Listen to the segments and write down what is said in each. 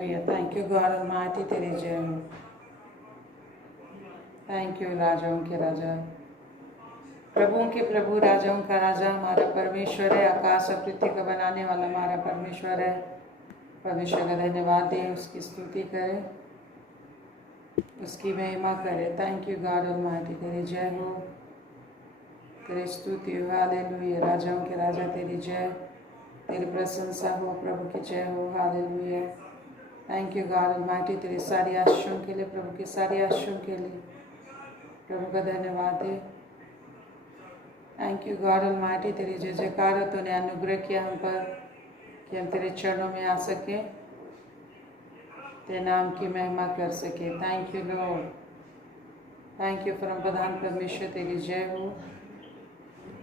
Thank you, God Almighty, तेरी जय हो। थैंक यू राजाओं के राजा, प्रभुओं के प्रभु, राजाओं का राजा हमारा परमेश्वर है। आकाश और पृथ्वी का बनाने वाला हमारा परमेश्वर है। परमेश्वर का धन्यवाद दें, उसकी स्तुति करें, उसकी महिमा करें। थैंक यू गॉड ऑलमाइटी, तेरी जय हो, तेरी स्तुति हो। हालेलुया। राजाओं के राजा तेरी जय, तेरी प्रशंसा हो, प्रभु की जय हो। Hallelujah. Thank you God almighty, तेरी सारी आशीषों के लिए, प्रभु की सारी आशीषों के लिए प्रभु का धन्यवाद है। थैंक यू गॉड ऑलमाइटी, तेरी जय जयकार हो। तूने अनुग्रह किया हम पर कि हम तेरे चरणों में आ सके, तेरे नाम की महिमा कर सके। Thank you lord, thank you परम प्रधान परमेश्वर, तेरी जय हो।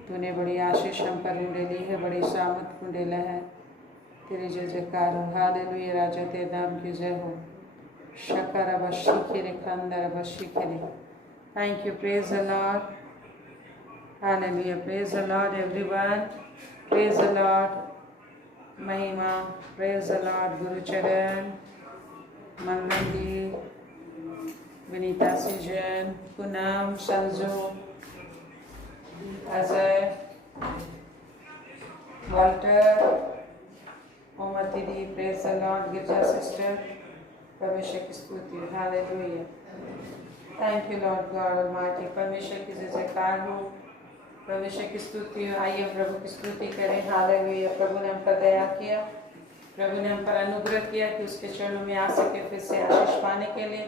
तूने बड़ी आशीष हम पर उंडेली है, बड़ी सामत उंडेला है। तेरी जय जयकार हो। हालेलुया। राजा तेरे नाम की जय हो। शकर अवश्य खेरे, खंदर अवश्य खेरे। Thank you, praise the lord. Hallelujah, praise the lord everyone, praise the lord. महिमा, praise the lord. Gurucharan, Mangal di, Vinita सीजन, पूनम, संजू, अजय, वाल्टर, ओमती di, praise the lord. Girija sister, परमेश्वर की स्तुति। Hallelujah. Thank you lord god almighty. परमेश्वर की जय जयकार हो, परमेश्वर की स्तुति हो। आइए प्रभु की स्तुति करें। हालेलुया। प्रभु ने हम पर दया किया, प्रभु ने हम पर अनुग्रह किया कि उसके चरणों में आ सके, फिर से आशीष पाने के लिए,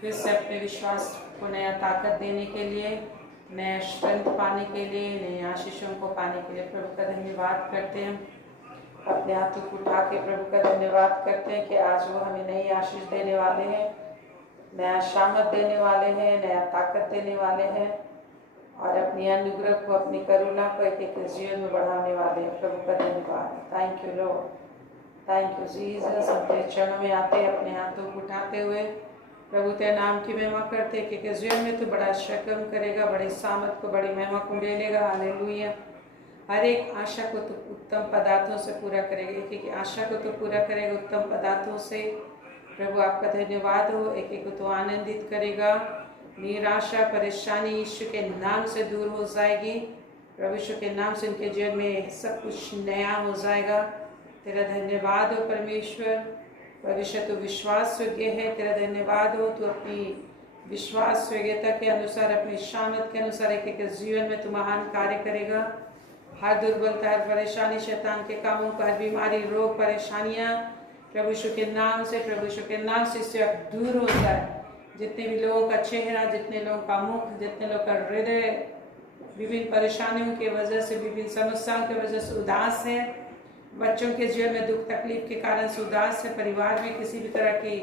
फिर से अपने विश्वास को नया ताकत देने के लिए, नया स्ट्रेंथ पाने के लिए, नए आशीषों को पाने के लिए प्रभु का धन्यवाद करते हैं। अपने हाथों को उठा के प्रभु का धन्यवाद करते हैं कि आज वो हमें नई आशीष देने वाले हैं, नया शामत देने वाले हैं, नया ताकत देने वाले हैं और अपनी अनुग्रह को, अपनी करुणा को एक एक जीवन में बढ़ाने वाले हैं। प्रभु का धन्यवाद। Thank you lord, thank you Jesus. हम तेरे चरणों में आते हैं, अपने हाथों को उठाते हुए प्रभु तेरे नाम की महिमा करते हैं कि जीवन में तो बड़ा शकम करेगा, बड़े सामत को, बड़ी महिमा को ले लेगा। हालेलुया। हर एक आशा को तो उत्तम पदार्थों से पूरा करेगा, एक एक आशा को तो पूरा करेगा उत्तम पदार्थों से। प्रभु आपका धन्यवाद हो। एक एक को तो आनंदित करेगा। निराशा, परेशानी यीशु के नाम से दूर हो जाएगी। प्रभु यीशु के नाम से उनके जीवन में सब कुछ नया हो जाएगा। तेरा धन्यवाद हो परमेश्वर। परमेश्वर तो विश्वास योग्य है। तेरा धन्यवाद हो। तू अपनी विश्वास योग्यता के अनुसार, अपनी शामत के अनुसार एक एक जीवन में तू महान कार्य करेगा। हर दुर्बलता, हर परेशानी, शैतान के कामों पर, हर बीमारी, रोग, परेशानियां प्रभु यीशु के नाम से, प्रभु यीशु के नाम से इससे अब दूर हो जाए। जितने भी लोगों का चेहरा, जितने लोगों का मुख, जितने लोगों का हृदय विभिन्न परेशानियों की वजह से, विभिन्न समस्याओं की वजह से उदास है, बच्चों के जीवन में दुख तकलीफ के कारण से उदास है, परिवार में किसी भी तरह की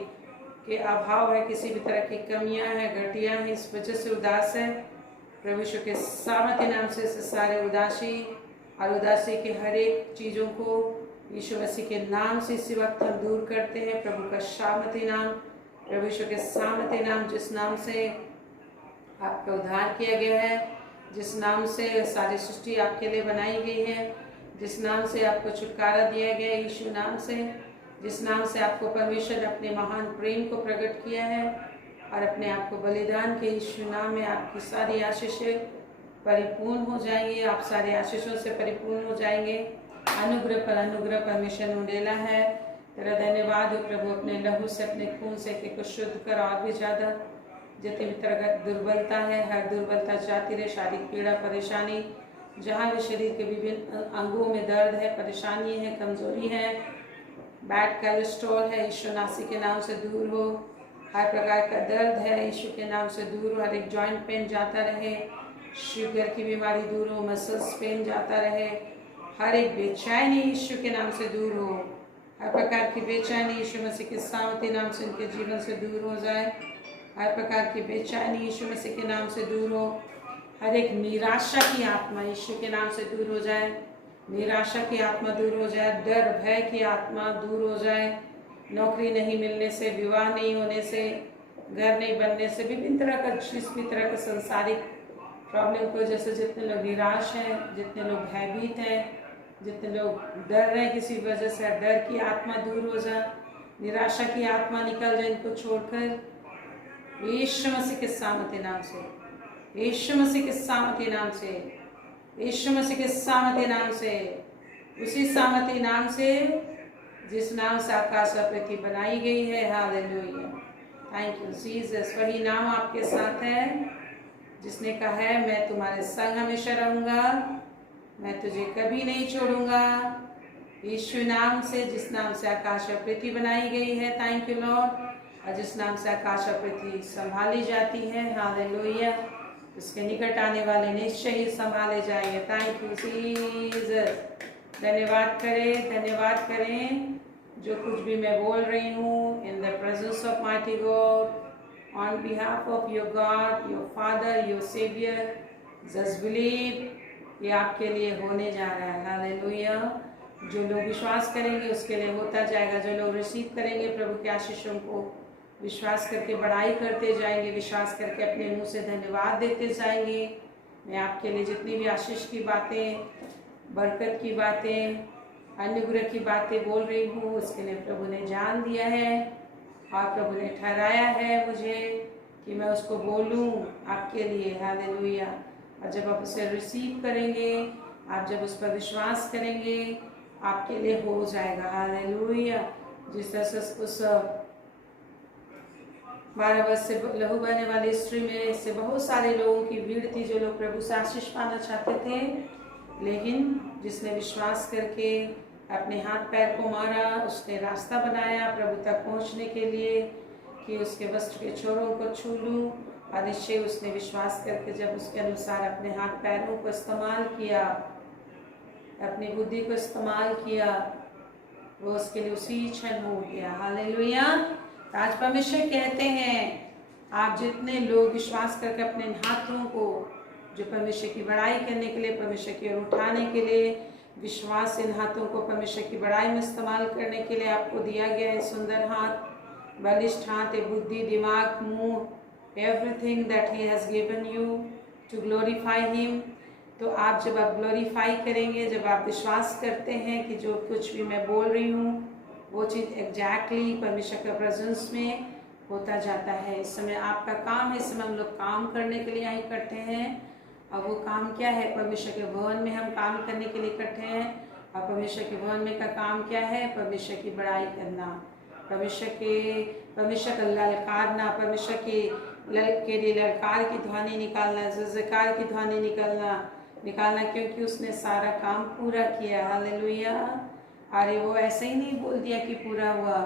के अभाव है, किसी भी तरह की कमियां हैं, घटियां हैं, इस वजह से उदास है। प्रभु यीशु के सामर्थ्य नाम से सारे उदासी और उदासी के हर एक चीज़ों को यीशु मसीह के नाम से इसी वक्त हम दूर करते हैं। प्रभु का सामर्थ्य नाम, प्रभु यीशु के सामर्थ्य नाम, जिस नाम से आपका उद्धार किया गया है, जिस नाम से सारी सृष्टि आपके लिए बनाई गई है, जिस नाम से आपको छुटकारा दिया गया है, यीशु नाम से, जिस नाम से आपको परमेश्वर ने अपने महान प्रेम को प्रकट किया है और अपने आप को बलिदान के, यीशु नाम में आपकी सारी आशीषें परिपूर्ण हो जाएंगी। आप सारे आशीषों से परिपूर्ण हो जाएंगे। अनुग्रह पर अनुग्रह परमेश्वर उंडेला है। तेरा धन्यवाद हो प्रभु। अपने लहू से, अपने खून से एक को शुद्ध कर और भी ज़्यादा जितनी भी तरह का दुर्बलता है, हर दुर्बलता जाती रहे। शारीरिक पीड़ा, परेशानी, जहाँ भी शरीर के विभिन्न अंगों में दर्द है, परेशानी है, कमजोरी है, बैड कोलेस्ट्रॉल है, यीशु नासी के नाम से दूर हो। हर प्रकार का दर्द है, यीशु के नाम से दूर हो। हर एक जॉइंट पेन जाता रहे, शुगर की बीमारी दूर हो, मसल्स पेन जाता रहे, हर एक बेचैनी यीशु के नाम से दूर हो। हर प्रकार की बेचैनी यीशु मसीह के सामर्थ्य नाम से उनके जीवन से दूर हो जाए। हर प्रकार की बेचैनी यीशु मसीह के नाम से दूर हो। हर एक निराशा की आत्मा यीशु के नाम से दूर हो जाए। निराशा की आत्मा दूर हो जाए। डर, भय की आत्मा दूर हो जाए। नौकरी नहीं मिलने से, विवाह नहीं होने से, घर नहीं बनने से, विभिन्न तरह का, जिस भी तरह का संसारिक प्रॉब्लम को, जैसे जितने लोग निराश हैं, जितने लोग भयभीत हैं, जितने लोग डर रहे हैं किसी वजह से, डर की आत्मा दूर हो जाए। निराशा की आत्मा निकल जाए इनको छोड़कर यीशु मसीह के सामर्थ्य नाम से, यीशु मसीह के सामर्थ्य नाम से, यीशु मसीह के सामर्थ्य नाम से, उसी सामर्थ्य नाम से जिस नाम से आकाश और पृथ्वी बनाई गई है। Hallelujah, thank you Jesus. वही नाम आपके साथ है जिसने कहा है मैं तुम्हारे संग हमेशा रहूंगा, मैं तुझे कभी नहीं छोड़ूंगा। यीशु नाम से, जिस नाम से आकाश और पृथ्वी बनाई गई है, थैंक यू लॉर्ड, और जिस नाम से आकाश और पृथ्वी संभाली जाती है। हालेलुया, उसके निकट आने वाले निश्चय ही संभाले जाएंगे। Thank you Jesus. धन्यवाद करें, धन्यवाद करें। जो कुछ भी मैं बोल रही हूँ in the presence of mighty God, on behalf of your God, your father, your saviour, just believe, ये आपके लिए होने जा रहा है। हालेलुया। जो लोग विश्वास करेंगे उसके लिए होता जाएगा। जो लोग रिसीव करेंगे प्रभु के आशीषों को, विश्वास करके बड़ाई करते जाएंगे, विश्वास करके अपने मुंह से धन्यवाद देते जाएंगे। मैं आपके लिए जितनी भी आशीष की बातें, बरकत की बातें, अनुग्रह की बातें बोल रही हूँ, उसके लिए प्रभु ने जान दिया है और प्रभु ने ठहराया है मुझे कि मैं उसको बोलूँ आपके लिए। हालेलुया। और जब आप उसे रिसीव करेंगे, आप जब उस पर विश्वास करेंगे, आपके लिए हो जाएगा। हालेलुया। जिस तरह से उस 12 वर्ष से लहू बहने वाली स्त्री में से बहुत सारे लोगों की भीड़ थी जो लोग प्रभु से आशीष पाना चाहते थे, लेकिन जिसने विश्वास करके अपने हाथ पैर को मारा, उसने रास्ता बनाया प्रभु तक पहुंचने के लिए कि उसके वस्त्र के छोरों को छू लूं। और निश्चय उसने विश्वास करके जब उसके अनुसार अपने हाथ पैरों को इस्तेमाल किया, अपनी बुद्धि को इस्तेमाल किया, वो उसके लिए उसी क्षण हो गया। हालेलुया। आज परमेश्वर कहते हैं आप जितने लोग विश्वास करके अपने हाथों को जो परमेश्वर की बड़ाई करने के लिए, परमेश्वर की ओर उठाने के लिए, विश्वास इन हाथों को परमेश्वर की बड़ाई में इस्तेमाल करने के लिए आपको दिया गया है। सुंदर हाथ, बलिष्ठ हाथ, बुद्धि, दिमाग, मुंह, everything that he has given you to glorify him. तो आप जब आप ग्लोरीफाई करेंगे, जब आप विश्वास करते हैं कि जो कुछ भी मैं बोल रही हूँ वो चीज़ एग्जैक्टली परमेश्वर के प्रेजेंस में होता जाता है। इस समय आपका काम है, इस समय हम लोग काम करने के लिए यहाँ करते हैं। और वो काम क्या है? परमेश्वर के भवन में हम काम करने के लिए इकट्ठे हैं। और परमेश्वर के भवन में का काम क्या है? परमेश्वर की बड़ाई करना, परमेश्वर का ललकारना, परमेश्वर के लिए ललकार की ध्वनि निकालना, जयकार की ध्वनि निकालना, क्योंकि उसने सारा काम पूरा किया। हालेलुया। अरे वो ऐसे ही नहीं बोल दिया कि पूरा हुआ,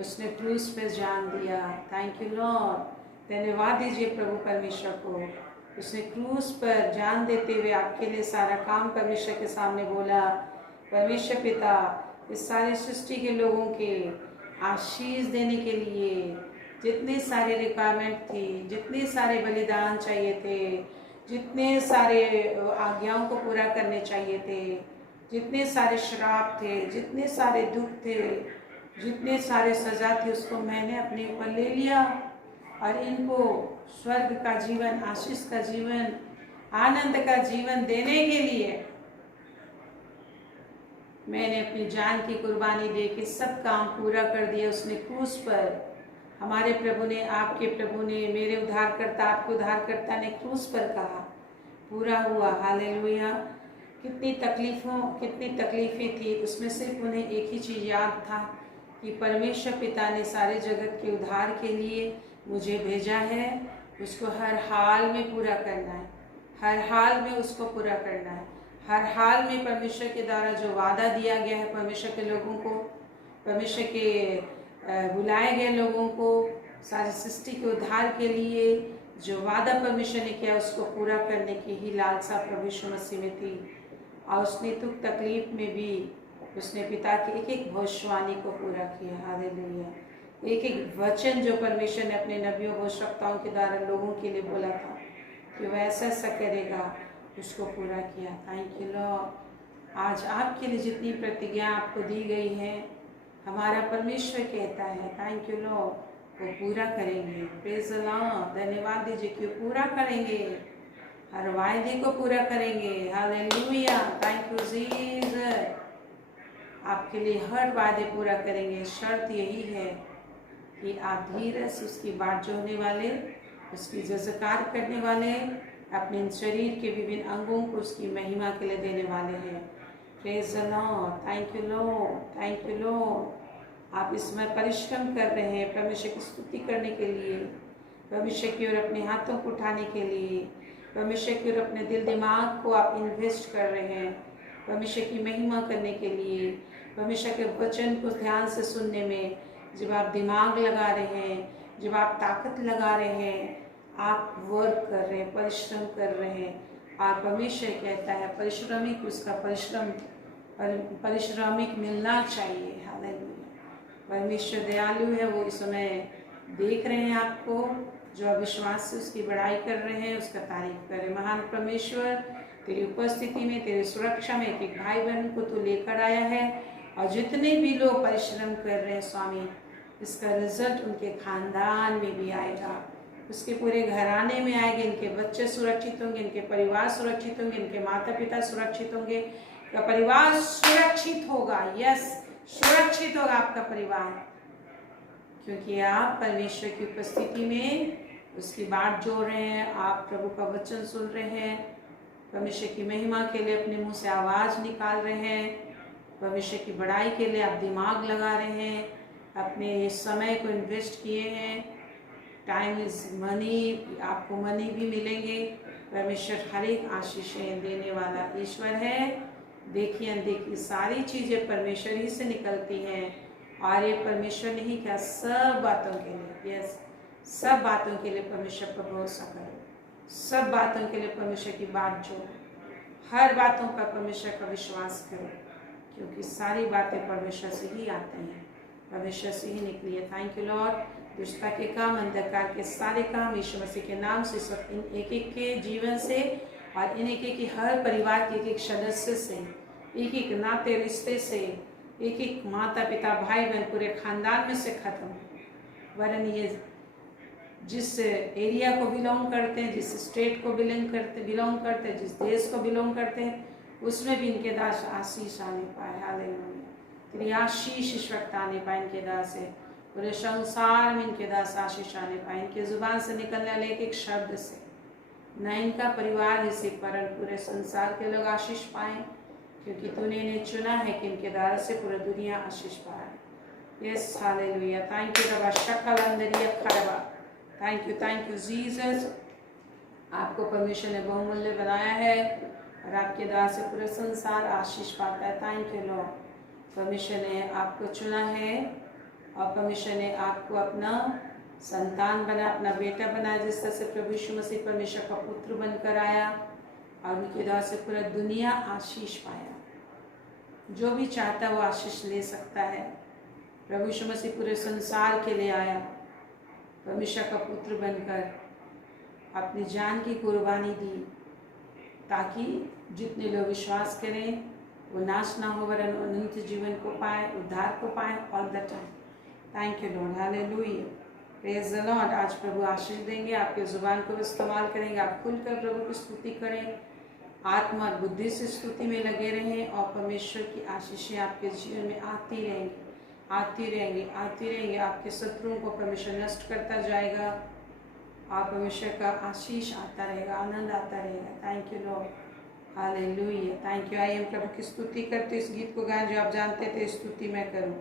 उसने क्रूस पे जान दिया। Thank you Lord. धन्यवाद दीजिए प्रभु परमेश्वर को। उसने क्रूस पर जान देते हुए आपके लिए सारा काम परमेश्वर के सामने बोला। परमेश्वर पिता इस सारे सृष्टि के लोगों के आशीष देने के लिए जितने सारे रिक्वायरमेंट थी, जितने सारे बलिदान चाहिए थे, जितने सारे आज्ञाओं को पूरा करने चाहिए थे, जितने सारे श्राप थे, जितने सारे दुख थे, जितने सारे सजा थी, उसको मैंने अपने ऊपर ले लिया और इनको स्वर्ग का जीवन, आशीष का जीवन, आनंद का जीवन देने के लिए मैंने अपनी जान की कुर्बानी दे के सब काम पूरा कर दिया। उसने क्रूस पर, हमारे प्रभु ने, आपके प्रभु ने, मेरे उद्धारकर्ता, आपके उद्धारकर्ता ने क्रूस पर कहा पूरा हुआ। हालेलुया। कितनी तकलीफें थी, उसमें सिर्फ उन्हें एक ही चीज़ याद था कि परमेश्वर पिता ने सारे जगत के उद्धार के लिए मुझे भेजा है, उसको हर हाल में पूरा करना है, हर हाल में उसको पूरा करना है, हर हाल में परमेश्वर के द्वारा जो वादा दिया गया है परमेश्वर के लोगों को, परमेश्वर के बुलाए गए लोगों को, सारी सृष्टि के उद्धार के लिए जो वादा परमेश्वर ने किया उसको पूरा करने की ही लालसा प्रभु यीशु मसीह में थी। और उसने दुख तकलीफ में भी उसने पिता की एक एक भविष्यवाणी को पूरा किया। हालेलुया। एक एक वचन जो परमेश्वर ने अपने नबियों, भविष्यवक्ताओं के द्वारा लोगों के लिए बोला था कि वह ऐसा ऐसा करेगा, उसको पूरा किया। Thank you Lord. आज आपके लिए जितनी प्रतिज्ञा आपको दी गई है, हमारा परमेश्वर कहता है थैंक यू लॉर्ड, वो पूरा करेंगे। Praise the Lord. धन्यवाद दीजिए कि वो पूरा करेंगे, हर वायदे को पूरा करेंगे। हालेलुया। Thank you Jesus. आपके लिए हर वादे पूरा करेंगे। शर्त यही है कि आप धीरज उसकी बात जोड़ने वाले, उसकी जज़कार करने वाले, अपने शरीर के विभिन्न अंगों को उसकी महिमा के लिए देने वाले हैं। Praise the lord, thank you lord, thank you Lord. आप इसमें परिश्रम कर रहे हैं परमेश्वर की स्तुति करने के लिए, परमेश्वर की ओर अपने हाथों को उठाने के लिए, परमेश्वर की ओर अपने दिल दिमाग को आप इन्वेस्ट कर रहे हैं परमेश्वर की महिमा करने के लिए, परमेश्वर के वचन को ध्यान से सुनने में। जब आप दिमाग लगा रहे हैं, जब आप ताकत लगा रहे हैं, आप वर्क कर रहे हैं, परिश्रम कर रहे हैं। और परमेश्वर कहता है परिश्रमिक उसका परिश्रमिक मिलना चाहिए। हालेलुया। परमेश्वर दयालु है, वो इस समय देख रहे हैं आपको। जो अविश्वास से उसकी बड़ाई कर रहे हैं उसका तारीफ करें। महान परमेश्वर, तेरी उपस्थिति में, तेरी सुरक्षा में एक एक भाई बहन को तो लेकर आया है, और जितने भी लोग परिश्रम कर रहे हैं स्वामी, इसका रिजल्ट उनके खानदान में भी आएगा, उसके पूरे घराने में आएंगे। इनके बच्चे सुरक्षित होंगे, इनके परिवार सुरक्षित होंगे, इनके माता पिता सुरक्षित होंगे, का परिवार सुरक्षित होगा। यस, सुरक्षित होगा आपका परिवार, क्योंकि आप परमेश्वर की उपस्थिति में उसकी बात जोड़ रहे हैं, आप प्रभु का वचन सुन रहे हैं, परमेश्वर की महिमा के लिए अपने मुंह से आवाज़ निकाल रहे हैं, परमेश्वर की बड़ाई के लिए आप दिमाग लगा रहे हैं, अपने समय को इन्वेस्ट किए हैं। टाइम इज मनी, आपको मनी भी मिलेंगे। परमेश्वर हर एक आशीषें देने वाला ईश्वर है। देखिए अनदेखी सारी चीज़ें परमेश्वर ही से निकलती हैं, और ये परमेश्वर नहीं क्या, सब बातों के लिए, यस, सब बातों के लिए परमेश्वर पर भरोसा करो, सब बातों के लिए परमेश्वर की बात जो, हर बातों पर परमेश्वर का विश्वास करो, क्योंकि सारी बातें परमेश्वर से ही आते हैं, परमेश्वर से ही निकली है। Thank you Lord. दुष्टता के काम, अंधकार के सारे काम यीशु मसीह के नाम से, सब इन एक एक के जीवन से, और इन एक एक की हर परिवार के एक एक सदस्य से, एक एक नाते रिश्ते से, एक एक माता पिता भाई बहन पूरे खानदान में से खत्म, वरन ये जिस एरिया को बिलोंग करते हैं, जिस स्टेट को बिलोंग करते हैं, जिस देश को बिलोंग करते हैं, उसमें भी इनके दास आशीष आने पाए। हालेलुया। तेरी आशीष इस वक्त आने पाए इनके दास से, पूरे संसार में इनके दास आशीष आने पाए, इनके जुबान से निकलने वाले एक एक शब्द से, न इनका परिवार इसी पर पूरे संसार के लोग आशीष पाए, क्योंकि तूने इन्हें चुना है कि इनके द्वारा से पूरी दुनिया आशीष पाए। Yes, hallelujah. थैंक यू रबा शकल अंदरिया खरबा। Thank you Jesus. आपको परमेश्वर ने बहुमूल्य बनाया है, और आपके द्वारा से पूरे संसार आशीष पाता है। Thank you Lord. परमेश्वर ने आपको चुना है, और परमेश्वर ने आपको अपना संतान बना, अपना बेटा बनाया, जिस तरह से प्रभु यीशु मसीह परमेश्वर का पुत्र बनकर आया, और उनके द्वारा से पूरा दुनिया आशीष पाया। जो भी चाहता है वो आशीष ले सकता है। प्रभु यीशु मसीह पूरे संसार के लिए आया, परमेश्वर का पुत्र बनकर अपनी जान की कुर्बानी दी, ताकि जितने लोग विश्वास करें वो नाश ना हो, वरन अनंत जीवन को पाए, उद्धार को पाए all the time. Thank you Lord. Hallelujah. Praise the Lord. आज प्रभु आशीष देंगे, आपके जुबान को इस्तेमाल करेंगे, आप खुलकर प्रभु की स्तुति करें, आत्मा और बुद्धि से स्तुति में लगे रहें, और परमेश्वर की आशीषें आपके जीवन में आती रहेंगी, आती रहेंगी, आती रहेंगी। आपके शत्रुओं को परमेश्वर नष्ट करता जाएगा, और परमेश्वर का आशीष आता रहेगा, आनंद आता रहेगा। Thank you Lord. Hallelujah. Thank you. आइए हम प्रभु की स्तुति करते इस गीत को गाएं जो आप जानते थे, स्तुति मैं करूं।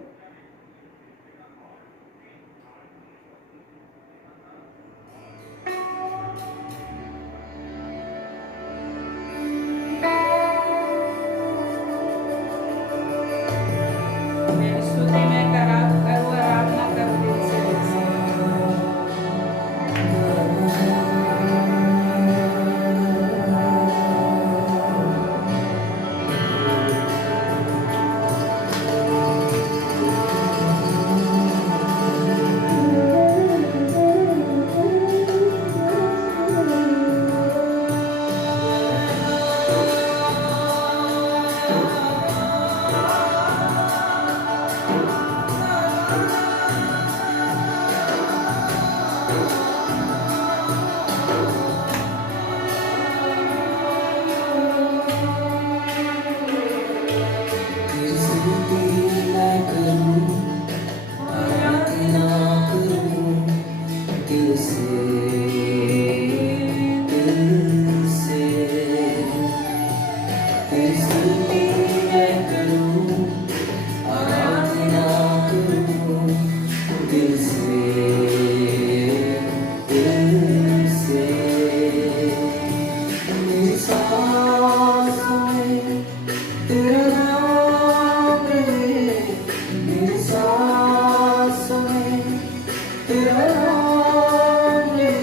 तेरा नाम है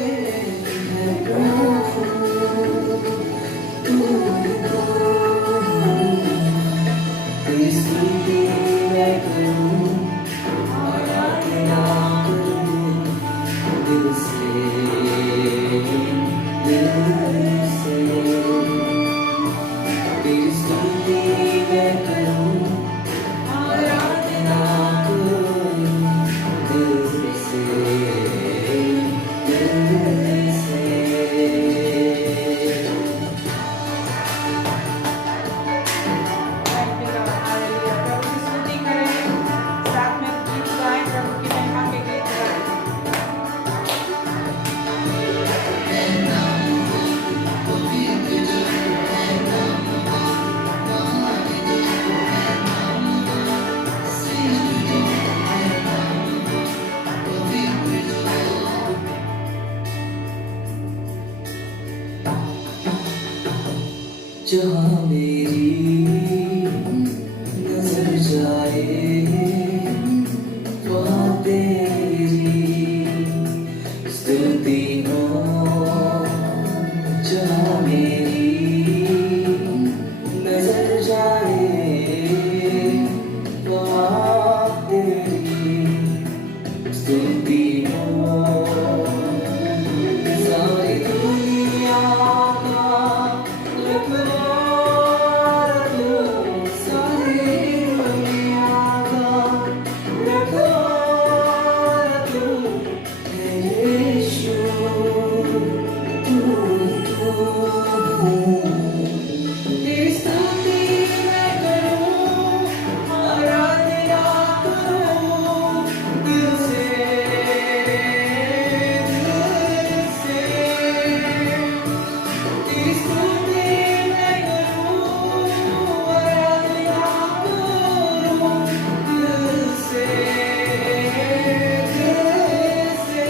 प्रभु, तुमको तेरी स्तुति मैं करूं, आराधना करूं दिल से, दिल से। तेरी स्तुति मैं करूं, आराधना करूं दिल से, दिल से। Thank you, Lord. Hallelujah. प्रभु की स्तुति करें, साथ में गीत गाएं, प्रभु की महिमा के गीत गाएं। जहाँ मेरी नजर जाए वहाँ तेरी स्तुति हो, जहाँ मेरी नजर जाए वहाँ तेरी स्तुति हो। सारी दुनिया का रखवाला तू, सारी दुनिया का रखवाला तू है यीशु, तू तेरी स्तुति मैं करूं, आराधना करूं दिल से, दिल से। तेरी स्तुति मैं करूं, आराधना करूं दिल से, दिल से।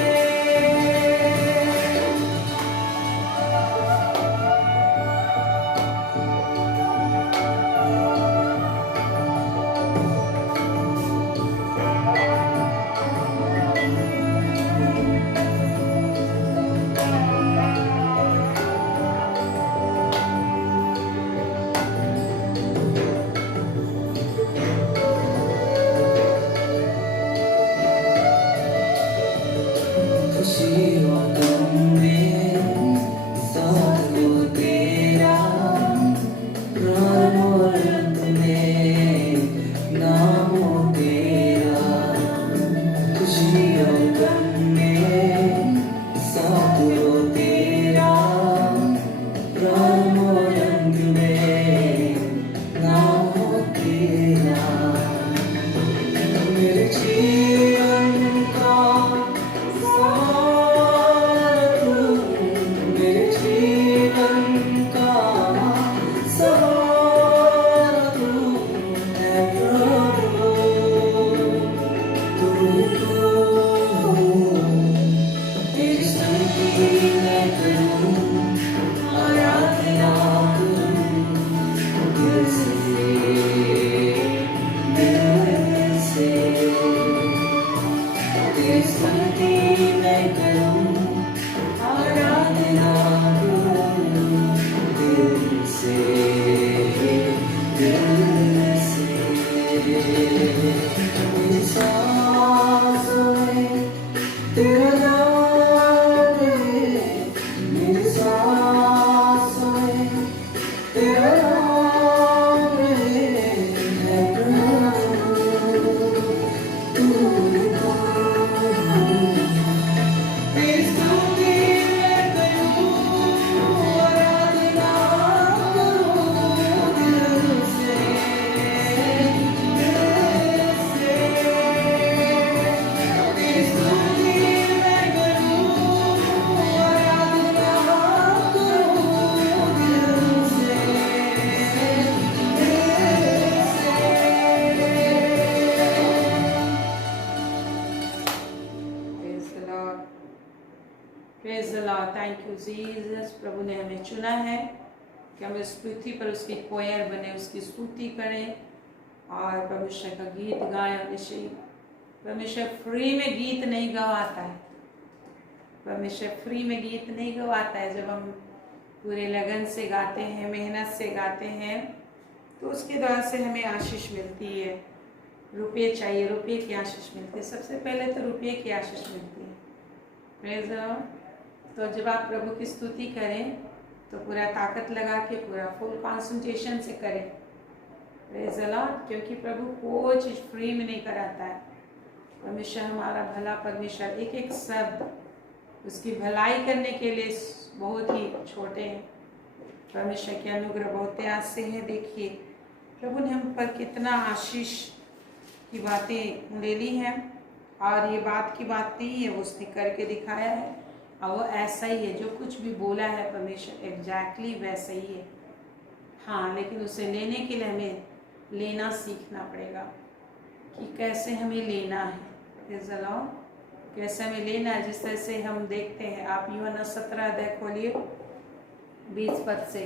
खुशी और गम में साथ हो तेरा, प्राण और अंत में नाम हो तेरा। खुशी और गम में साथ हो तेरा, प्राण और अंत में नाम हो तेरा। मेरे जीवन का सहारा तू, मेरे जीवन का सहारा तू है प्रभु, तू तेरी स्तुति मैं करूं, आराधना करूं दिल से, दिल से। तेरी स्तुति मैं करूं, आराधना करूं दिल से, दिल से। मेरी सांसों में तेरा नाम है, मेरी सांसों में तेरा नाम है प्रभु, तेरी स्तुति मैं करूं, आराधना करूं दिल से, दिल से। तेरी स्तुति मैं करूं, आराधना करूं दिल से, दिल से। Praise the Lord. Praise the Lord. Thank you, Jesus. प्रभु ने हमें चुना है कि हम इस पृथ्वी पर उसकी कोयर बने, उसकी स्तुति करें और परमेश्वर का गीत गाएं और निश्चय परमेश्वर फ्री में गीत नहीं गवाता है। परमेश्वर फ्री में गीत नहीं गवाता है। जब हम पूरे लगन से गाते हैं, मेहनत से गाते हैं, तो उसके द्वारा से हमें आशीष मिलती है। रुपये चाहिए, रुपये की आशीष मिलती है। सबसे पहले तो रुपये की आशीष मिलती है। Praise the Lord. तो जब आप प्रभु की स्तुति करें तो पूरा ताकत लगा के, पूरा फुल कंसंट्रेशन से करें। Praise the Lord. क्योंकि प्रभु कोई चीज़ फ्री में नहीं कराता है। परमेश्वर हमारा भला परमेश्वर, एक एक शब्द उसकी भलाई करने के लिए बहुत ही छोटे हैं। परमेश्वर के अनुग्रह बहुत त्याग से है। देखिए प्रभु ने हम पर कितना आशीष की बातें ले ली हैं, और ये बात की बात नहीं है, वो उसने करके दिखाया है, और वो ऐसा ही है। जो कुछ भी बोला है परमेश्वर एग्जैक्टली वैसा ही है। हाँ, लेकिन उसे लेने के लिए हमें लेना सीखना पड़ेगा कि कैसे हमें लेना है। Praise the Lord. कैसे हमें लेना है। जिस तरह से हम देखते हैं, आप यूहन्ना 17 अध्याय खोलिए 20 पद से।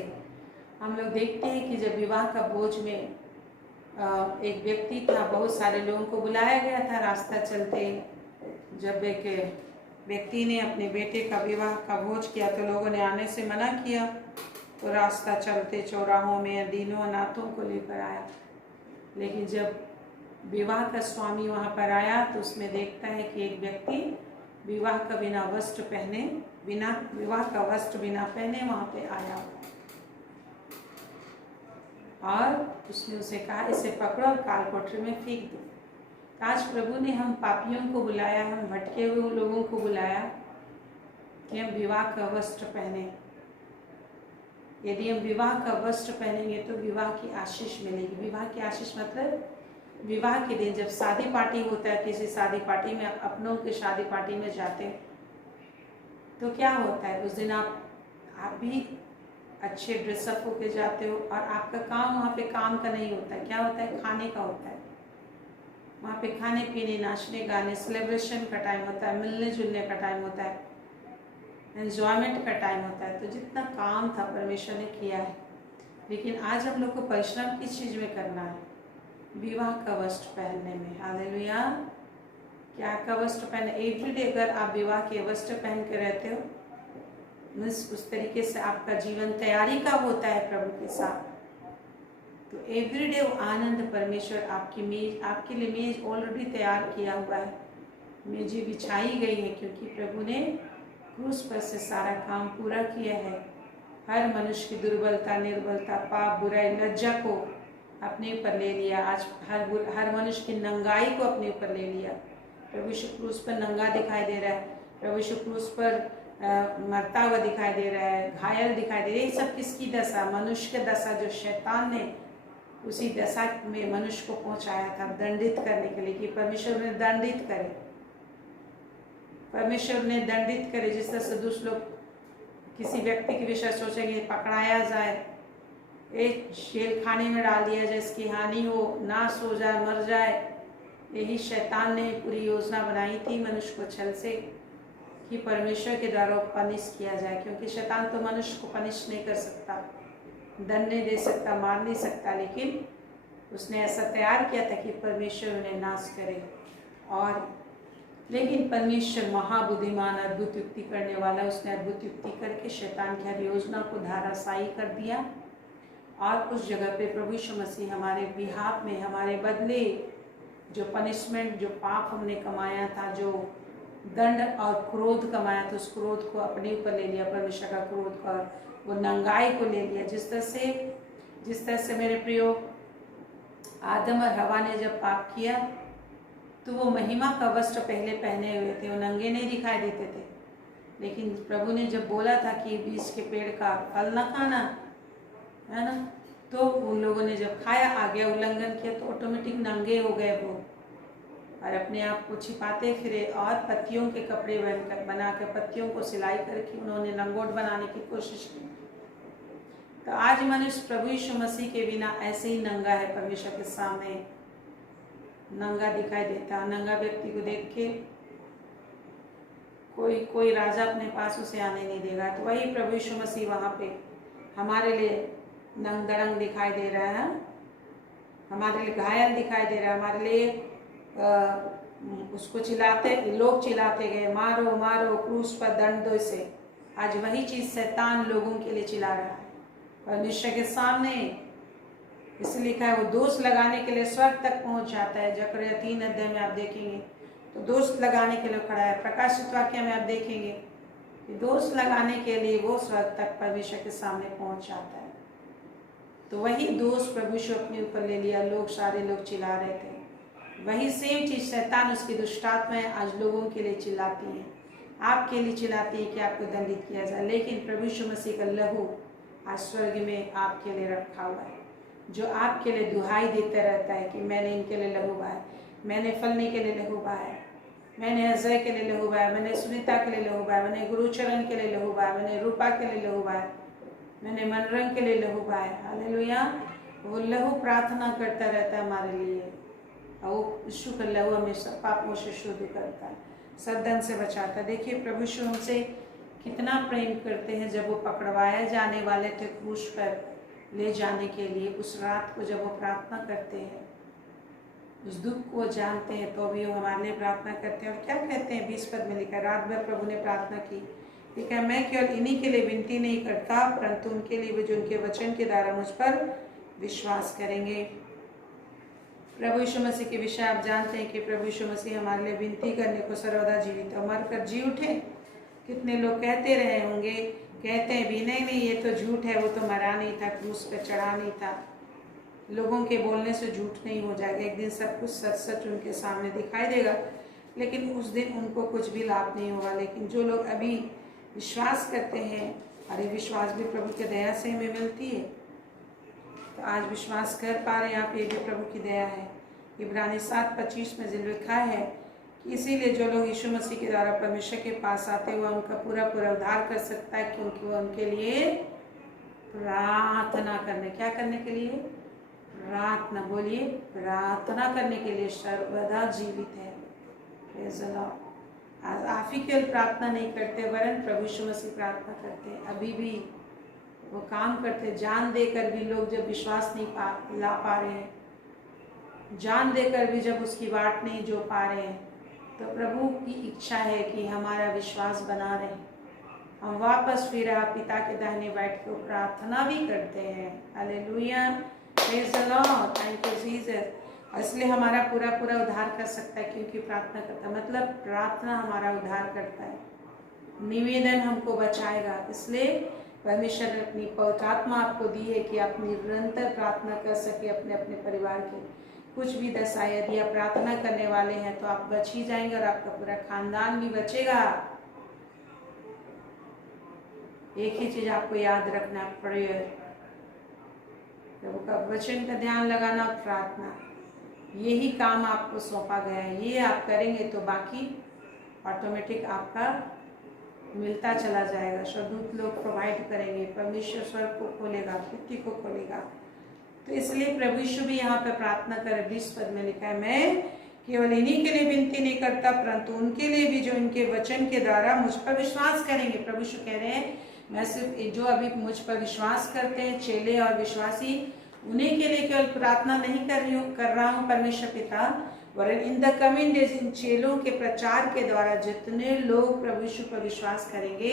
हम लोग देखते हैं कि जब विवाह का भोज में एक व्यक्ति था, बहुत सारे लोगों को बुलाया गया था। रास्ता चलते जब एक व्यक्ति ने अपने बेटे का विवाह का भोज किया तो लोगों ने आने से मना किया। तो रास्ता चलते चौराहों में दीनों अनाथों को लेकर आया। लेकिन जब विवाह का स्वामी वहाँ पर आया तो उसमें देखता है कि एक व्यक्ति विवाह का बिना वस्त्र पहने वहाँ पे आया, और उसने उसे कहा, इसे पकड़ो और काल कोठरी में फेंक दो। आज प्रभु ने हम पापियों को बुलाया, हम भटके हुए लोगों को बुलाया कि हम विवाह का वस्त्र पहने। यदि हम विवाह का वस्त्र पहनेंगे तो विवाह की आशीष मिलेगी। विवाह की आशीष मतलब विवाह के दिन जब शादी पार्टी होता है, किसी शादी पार्टी में, अपनों की शादी पार्टी में जाते हैं तो क्या होता है, उस दिन आप भी अच्छे ड्रेसअप होके जाते हो, और आपका काम वहाँ पे काम का नहीं होता है। क्या होता है, खाने का होता है। वहाँ पे खाने पीने, नाचने गाने, सेलिब्रेशन का टाइम होता है, मिलने जुलने का टाइम होता है, एंजॉयमेंट का टाइम होता है। तो जितना काम था परमेश्वर ने किया है, लेकिन आज हम लोग को परिश्रम किस चीज़ में करना है, विवाह का वस्त्र पहनने में। हालेलुया। क्या का वस्त्र पहने? एवरीडे अगर आप विवाह के वस्त्र पहन के रहते हो, उस तरीके से आपका जीवन तैयारी का होता है प्रभु के साथ, तो एवरीडे वो आनंद परमेश्वर आपके लिए मेज ऑलरेडी तैयार किया हुआ है। मेजी बिछाई गई है, क्योंकि प्रभु ने क्रूस पर से सारा काम पूरा किया है। हर मनुष्य की दुर्बलता, निर्बलता, पाप, बुराई, लज्जा को अपने ऊपर ले लिया। आज हर मनुष्य की नंगाई को अपने ऊपर ले लिया। प्रभु यीशु क्रूस पर नंगा दिखाई दे रहा है। प्रभु यीशु क्रूस पर मरता हुआ दिखाई दे रहा है, घायल दिखाई दे रहा है। ये सब किसकी दशा? मनुष्य की दशा, जो शैतान ने उसी दशा में मनुष्य को पहुंचाया था दंडित करने के लिए, कि परमेश्वर ने दंडित करे, परमेश्वर ने दंडित करे। जिस तरह से दूसरे लोग किसी व्यक्ति के विषय सोचेंगे, पकड़ाया जाए, एक जेल खाने में डाल दिया जाए, इसकी हानि हो, नाश हो जाए, मर जाए। यही शैतान ने पूरी योजना बनाई थी मनुष्य को छल से, कि परमेश्वर के द्वारा पनिश किया जाए। क्योंकि शैतान तो मनुष्य को पनिश नहीं कर सकता, दंड नहीं दे सकता, मार नहीं सकता, लेकिन उसने ऐसा तैयार किया था कि परमेश्वर उन्हें नाश करे। और लेकिन परमेश्वर महाबुद्धिमान, अद्भुत युक्ति करने वाला, उसने अद्भुत युक्ति करके शैतान की हर योजना को धाराशायी कर दिया। और उस जगह पे प्रभु यीशु मसीह हमारे बिहाफ में, हमारे बदले जो पनिशमेंट, जो पाप हमने कमाया था, जो दंड और क्रोध कमाया था, उस क्रोध को अपने ऊपर ले लिया, परमेश्वर का क्रोध का, वो नंगाई को ले लिया। जिस तरह से मेरे प्रियो आदम और हवा ने जब पाप किया तो वो महिमा का वस्त्र पहले पहने हुए थे, वो नंगे नहीं दिखाई देते थे। लेकिन प्रभु ने जब बोला था कि बीज के पेड़ का फल न खाना, है ना, तो उन लोगों ने जब खाया, आगे उल्लंघन किया, तो ऑटोमेटिक नंगे हो गए वो, और अपने आप को छिपाते फिरे, और पत्तियों के कपड़े बनाकर पत्तियों को सिलाई करके उन्होंने लंगोट बनाने की कोशिश की। तो आज मनुष्य प्रभु यीशु मसीह के बिना ऐसे ही नंगा है, परमेश्वर के सामने नंगा दिखाई देता। नंगा व्यक्ति को देख के कोई राजा अपने पास उसे आने नहीं देगा। तो वही प्रभु यीशु मसीह वहाँ पे हमारे लिए नंग दड़ंग दिखाई दे रहा है, हमारे लिए घायल दिखाई दे रहा है, हमारे लिए उसको लोग चिल्लाते गए, मारो मारो, क्रूस पर दंड दो इसे। आज वही चीज शैतान लोगों के लिए चिल्ला रहा है परमेश्वर के सामने। इसलिए लिखा है वो दोष लगाने के लिए स्वर्ग तक पहुंच जाता है। जकरिया 3 अध्याय में आप देखेंगे तो दोष लगाने के लिए खड़ा है। प्रकाशित वाक्य में आप देखेंगे कि दोष लगाने के लिए वो स्वर्ग तक परमेश्वर के सामने पहुंच जाता है। तो वही दोष प्रभु यीशु अपने ऊपर ले लिया। सारे लोग चिल्ला रहे थे। वही सेम चीज शैतान, उसकी दुष्टात्माएं आज लोगों के लिए चिल्लाती हैं, आपके लिए चिल्लाती है कि आपको दंडित किया जाए। लेकिन प्रभु यीशु मसीह का लहू आज स्वर्ग में आपके लिए रखा हुआ है, जो आपके लिए दुहाई देता रहता है कि मैंने इनके लिए लहू बहाया, मैंने फलने के लिए लहू बहाया, मैंने अजय के लिए लहू बहाया, मैंने सुनीता के लिए लहू बहाया, मैंने गुरुचरण के लिए लहू बहाया, मैंने रूपा के लिए लहू बहाया, मैंने मनरंग के लिए लहू बहाया। हालेलुया। वो लहू प्रार्थना करता रहता है हमारे लिए, और वो यीशु का लहू हमेशा पापों से शुद्ध करता है, सदन से बचाता है। देखिए प्रभु यीशु हमसे कितना प्रेम करते हैं। जब वो पकड़वाए जाने वाले थे क्रूस पर ले जाने के लिए, उस रात को जब वो प्रार्थना करते हैं, उस दुख को जानते हैं, तो भी वो हमारे लिए प्रार्थना करते हैं। और क्या कहते हैं 20 पद में लिखा, रात भर प्रभु ने प्रार्थना की, ठीक है, मैं केवल इन्हीं के लिए विनती नहीं करता, परंतु उनके लिए भी जो उनके वचन के द्वारा मुझ पर विश्वास करेंगे। प्रभु यीशु मसीह के विषय आप जानते हैं कि प्रभु यीशु मसीह हमारे लिए विनती करने को सर्वदा जीवित और मर कर जी उठे। कितने लोग कहते रहे होंगे, कहते हैं भी नहीं ये तो झूठ है, वो तो मरा नहीं था, क्रूस पे चढ़ा नहीं था। लोगों के बोलने से झूठ नहीं हो जाएगा। एक दिन सब कुछ सच सच उनके सामने दिखाई देगा, लेकिन उस दिन उनको कुछ भी लाभ नहीं होगा। लेकिन जो लोग अभी विश्वास करते हैं, अरे विश्वास भी प्रभु की दया से हमें मिलती है, तो आज विश्वास कर पा रहे हैं आप, ये भी प्रभु की दया है। इब्रानी 7:25 में जिल लिखा है कि इसीलिए जो लोग यीशु मसीह के द्वारा परमेश्वर के पास आते हुए उनका पूरा पूरा उद्धार कर सकता है, क्योंकि वो उनके लिए प्रार्थना करने, क्या करने के लिए? प्रार्थना, बोलिए, प्रार्थना करने के लिए सर्वदा जीवित है। Praise the Lord. आप ही केवल प्रार्थना नहीं करते, वरन प्रभु यीशु मसीह प्रार्थना करते हैं। अभी भी वो काम करते, जान देकर भी लोग जब विश्वास नहीं ला पा रहे हैं, जान देकर भी जब उसकी बाट नहीं जो पा रहे हैं, तो प्रभु की इच्छा है कि हमारा विश्वास बना रहे, हम वापस फिर पिता के दाहिने बैठ कर प्रार्थना भी करते हैं। Hallelujah, praise the lord, thank you Jesus. इसलिए हमारा पूरा पूरा उद्धार कर सकता है, क्योंकि प्रार्थना करता है, मतलब प्रार्थना हमारा उद्धार करता है, निवेदन हमको बचाएगा। इसलिए परमेश्वर ने अपनी पवित्र आत्मा आपको दी है कि आप निरंतर प्रार्थना कर सके अपने अपने परिवार के कुछ भी दशा। यदि आप प्रार्थना करने वाले हैं तो आप बच ही जाएंगे और आपका पूरा खानदान भी बचेगा। एक ही चीज आपको याद रखना, प्रेयर, प्रभु का वचन का ध्यान लगाना, प्रार्थना, यही काम आपको सौंपा गया है। ये आप करेंगे तो बाकी ऑटोमेटिक आपका मिलता चला जाएगा। स्वदूत लोग प्रोवाइड करेंगे, परमेश्वर स्वर्ग को खोलेगा, पृथ्वी को खोलेगा। तो इसलिए प्रभु यीशु भी यहाँ पे प्रार्थना करे। 20 पद में लिखा है, मैं केवल इन्हीं के लिए विनती नहीं करता, परंतु उनके लिए भी जो इनके वचन के द्वारा मुझ पर विश्वास करेंगे। प्रभु यीशु कह रहे हैं, मैं सिर्फ जो अभी मुझ पर विश्वास करते हैं, चेले और विश्वासी, उन्हीं के लिए केवल प्रार्थना नहीं कर रहा हूँ परमेश्वर पिता, वरन इन द कमिंग डेज, इन चेलों के प्रचार के द्वारा जितने लोग प्रभु यीशु पर विश्वास करेंगे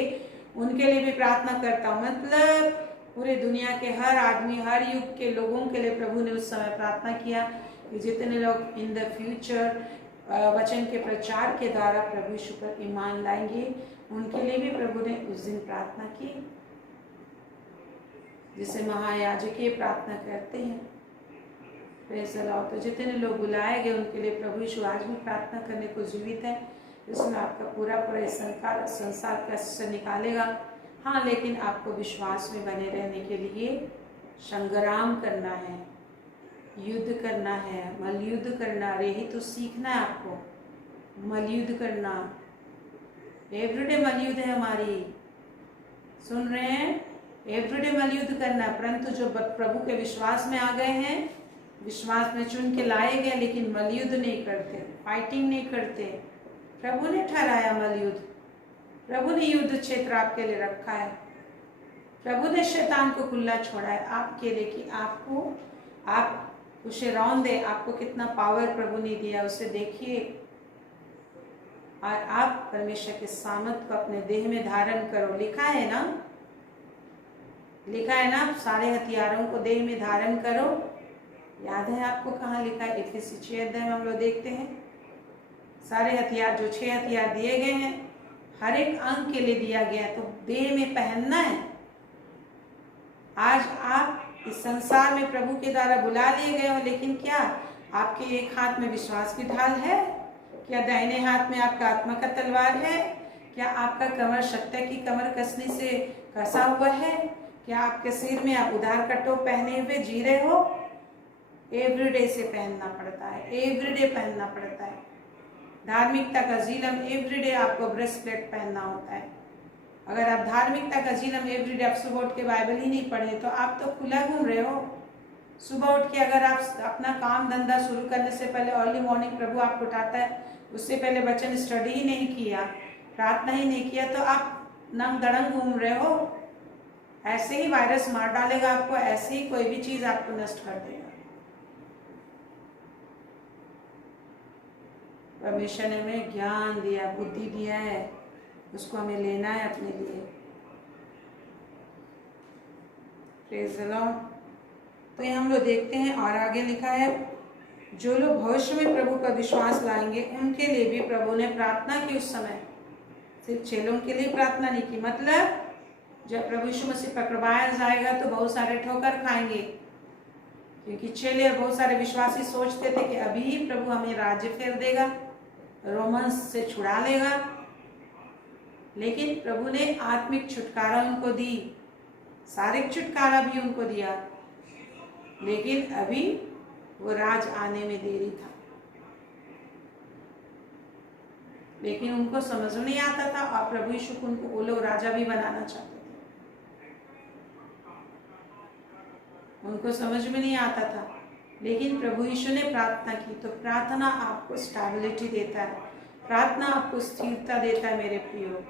उनके लिए भी प्रार्थना करता हूँ। मतलब पूरे दुनिया के हर आदमी, हर युग के लोगों के लिए प्रभु ने उस समय प्रार्थना किया कि जितने लोग इन द फ्यूचर वचन के प्रचार के द्वारा प्रभु यीशु पर ईमान लाएंगे, उनके लिए भी प्रभु ने उस दिन प्रार्थना की, जिसे महायाजकीय प्रार्थना करते हैं। Praise the Lord. तो जितने लोग बुलाए गए उनके लिए प्रभु यीशु आज भी प्रार्थना करने को जीवित है। इसमें आपका पूरा पूरा संसार कष्ट से निकालेगा। हाँ, लेकिन आपको विश्वास में बने रहने के लिए संग्राम करना है, युद्ध करना है, मलयुद्ध करना। यही तो सीखना है आपको, मलयुद्ध करना। एवरीडे मलयुद्ध है हमारी, सुन रहे हैं? एवरीडे मलयुद्ध करना। परंतु जो प्रभु के विश्वास में आ गए हैं, विश्वास में चुन के लाए गए, लेकिन मलयुद्ध नहीं करते, फाइटिंग नहीं करते। प्रभु ने ठहराया मलयुद्ध, प्रभु ने युद्ध क्षेत्र आपके लिए रखा है, प्रभु ने शैतान को खुला छोड़ा है आपके लिए कि आप उसे रौंद दे। आपको कितना पावर प्रभु ने दिया, उसे देखिए। और आप परमेश्वर के सामर्थ को अपने देह में धारण करो। लिखा है ना, लिखा है ना, सारे हथियारों को देह में धारण करो। याद है आपको कहाँ लिखा है? इफिसी 6 अध्याय में हम लोग देखते हैं सारे हथियार, जो 6 हथियार दिए गए हैं हर एक अंग के लिए दिया गया है, तो देह में पहनना है। आज आप इस संसार में प्रभु के द्वारा बुला लिए गए हो, लेकिन क्या आपके एक हाथ में विश्वास की ढाल है? क्या दाहिने हाथ में आपका आत्मा का तलवार है? क्या आपका कमर सत्य की कमर कसने से कसा हुआ है? क्या आपके सिर में आप उधार का टोप पहने हुए जी रहे हो? एवरीडे से पहनना पड़ता है, एवरीडे पहनना पड़ता है। धार्मिकता का जीलम एवरीडे आपको ब्रेस्टप्लेट पहनना होता है। अगर आप धार्मिकता का जीलम एवरीडे आप सुबह उठ के बाइबल ही नहीं पढ़े तो आप तो खुला घूम रहे हो। सुबह उठ के अगर आप अपना काम धंधा शुरू करने से पहले अर्ली मॉर्निंग प्रभु आपको उठाता है, उससे पहले वचन स्टडी ही नहीं किया, प्रार्थना ही नहीं किया, तो आप नंग दड़ंग घूम रहे हो। ऐसे ही वायरस मार डालेगा आपको, ऐसे ही कोई भी चीज आपको नष्ट कर देगा। परमेश्वर ने हमें ज्ञान दिया, बुद्धि दिया है, उसको हमें लेना है अपने लिए। Praise the Lord. तो ये हम लोग देखते हैं और आगे लिखा है, जो लोग भविष्य में प्रभु पर विश्वास लाएंगे उनके लिए भी प्रभु ने प्रार्थना की। उस समय सिर्फ चेलों के लिए प्रार्थना नहीं की, मतलब जब प्रभु यीशु मसीह पकड़वाया जाएगा तो बहुत सारे ठोकर खाएंगे, क्योंकि चेले और बहुत सारे विश्वासी सोचते थे कि अभी ही प्रभु हमें राज्य फेर देगा, रोमन्स से छुड़ा लेगा। लेकिन प्रभु ने आत्मिक छुटकारा उनको दी, शारीरिक छुटकारा भी उनको दिया, लेकिन अभी वो राज आने में देरी था। लेकिन उनको समझ नहीं आता था और प्रभु यीशु को उनको वो लोग राजा भी बनाना चाहते थे, उनको समझ में नहीं आता था। लेकिन प्रभु यीशु ने प्रार्थना की, तो प्रार्थना आपको स्टेबिलिटी देता है, प्रार्थना आपको स्थिरता देता है। मेरे प्रियो,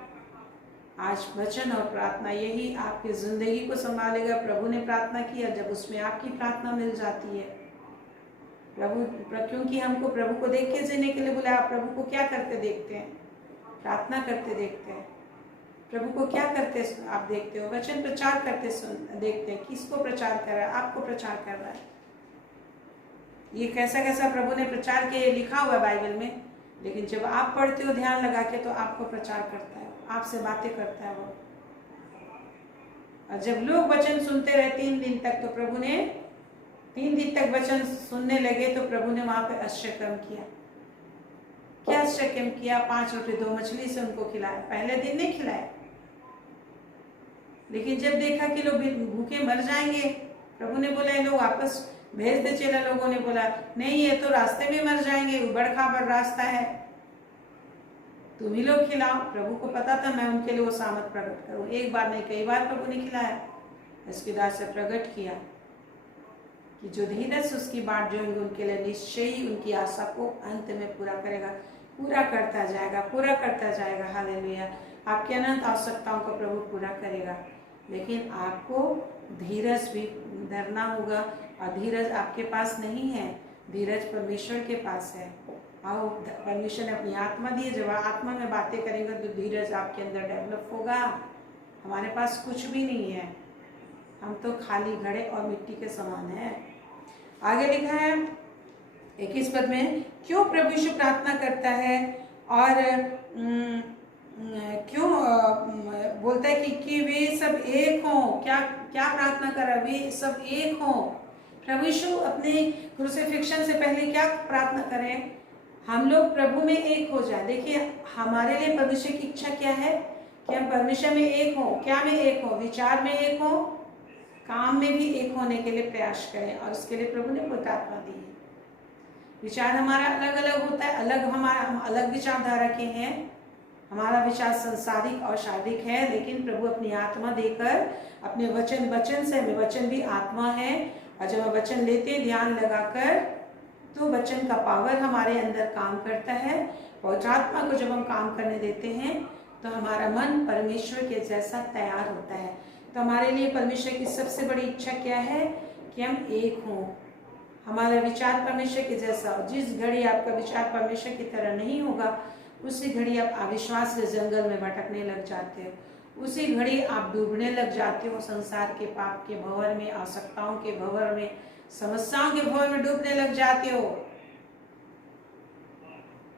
आज वचन और प्रार्थना यही आपकी जिंदगी को संभालेगा। प्रभु ने प्रार्थना की और जब उसमें आपकी प्रार्थना मिल जाती है, क्योंकि हमको प्रभु को देख के जीने के लिए बुलाया। प्रभु को क्या करते देखते हैं? प्रार्थना करते देखते हैं। प्रभु को क्या करते आप देखते हो? वचन प्रचार करते देखते हैं। किसको प्रचार कर रहा है? आपको प्रचार कर रहा है। ये कैसा कैसा प्रभु ने प्रचार किया लिखा हुआ है बाइबल में, लेकिन जब आप पढ़ते हो ध्यान लगा के तो आपको प्रचार करता है, आपसे बातें करता है वो। और जब लोग वचन सुनते रहे 3 दिन तक, तो प्रभु ने 3 दिन तक वचन सुनने लगे, तो प्रभु ने वहां पे आश्चर्य किया। क्या आश्चर्य किया? 5 रोटी 2 मछली से उनको खिलाया। पहले दिन नहीं खिलाया, लेकिन जब देखा कि लोग भूखे मर जाएंगे, प्रभु ने बोला ये लोग वापस भेज दे। चेला लोगों ने बोला नहीं, ये तो रास्ते में मर जाएंगे, उबड़ खाबड़ रास्ता है, तुम ही लोग खिलाओ। प्रभु को पता था मैं उनके लिए वो सामर्थ प्रकट करूं। एक बार नहीं, कई बार प्रभु ने खिलाया। इसके दास से प्रकट किया कि जो धीरज उसकी बाट जोएंगे उनके लिए निश्चय ही उनकी आशा को अंत में पूरा करेगा, पूरा करता जाएगा, पूरा करता जाएगा। हालेलुया। आपकी अनंत आवश्यकताओं को प्रभु पूरा करेगा, लेकिन आपको धीरज भी धरना होगा। और धीरज आपके पास नहीं है, धीरज परमेश्वर के पास है। आओ, परमेश्वर ने अपनी आत्मा दी है, जब आत्मा में बातें करेंगे तो धीरज आपके अंदर डेवलप होगा। हमारे पास कुछ भी नहीं है, हम तो खाली घड़े और मिट्टी के समान हैं। आगे लिखा है 21 पद में, क्यों प्रभु यीशु प्रार्थना करता है और क्यों बोलता है कि वे सब एक हों। क्या क्या प्रार्थना कर रहा है? वे सब एक हों। प्रभु यीशु अपने क्रूसिफिक्शन से पहले क्या प्रार्थना करें? हम लोग प्रभु में एक हो जाए। देखिए, हमारे लिए परमेश्वर की इच्छा क्या है कि हम परमेश्वर में एक हों। क्या में एक हो? विचार में एक हो, काम में भी एक होने के लिए प्रयास करें, और उसके लिए प्रभु ने पवित्र आत्मा दी है। विचार हमारा अलग अलग होता है, हम अलग विचारधारा के हैं। हमारा विचार संसारिक और शारीरिक है, लेकिन प्रभु अपनी आत्मा देकर अपने वचन से, हमें वचन भी आत्मा है, और जब हम वचन लेते हैं ध्यान लगाकर, तो वचन का पावर हमारे अंदर काम करता है। पवित्र आत्मा को जब हम काम करने देते हैं तो हमारा मन परमेश्वर के जैसा तैयार होता है। तो हमारे लिए परमेश्वर की सबसे बड़ी इच्छा क्या है कि हम एक हों, हमारा विचार परमेश्वर के जैसा हो। जिस घड़ी आपका विचार परमेश्वर की तरह नहीं होगा, उसी घड़ी आप अविश्वास के जंगल में भटकने लग जाते हो। उसी घड़ी आप डूबने लग जाते हो संसार के पाप के भंवर में, आवश्यकताओं के भंवर में, समस्याओं के भंवर में डूबने लग जाते हो।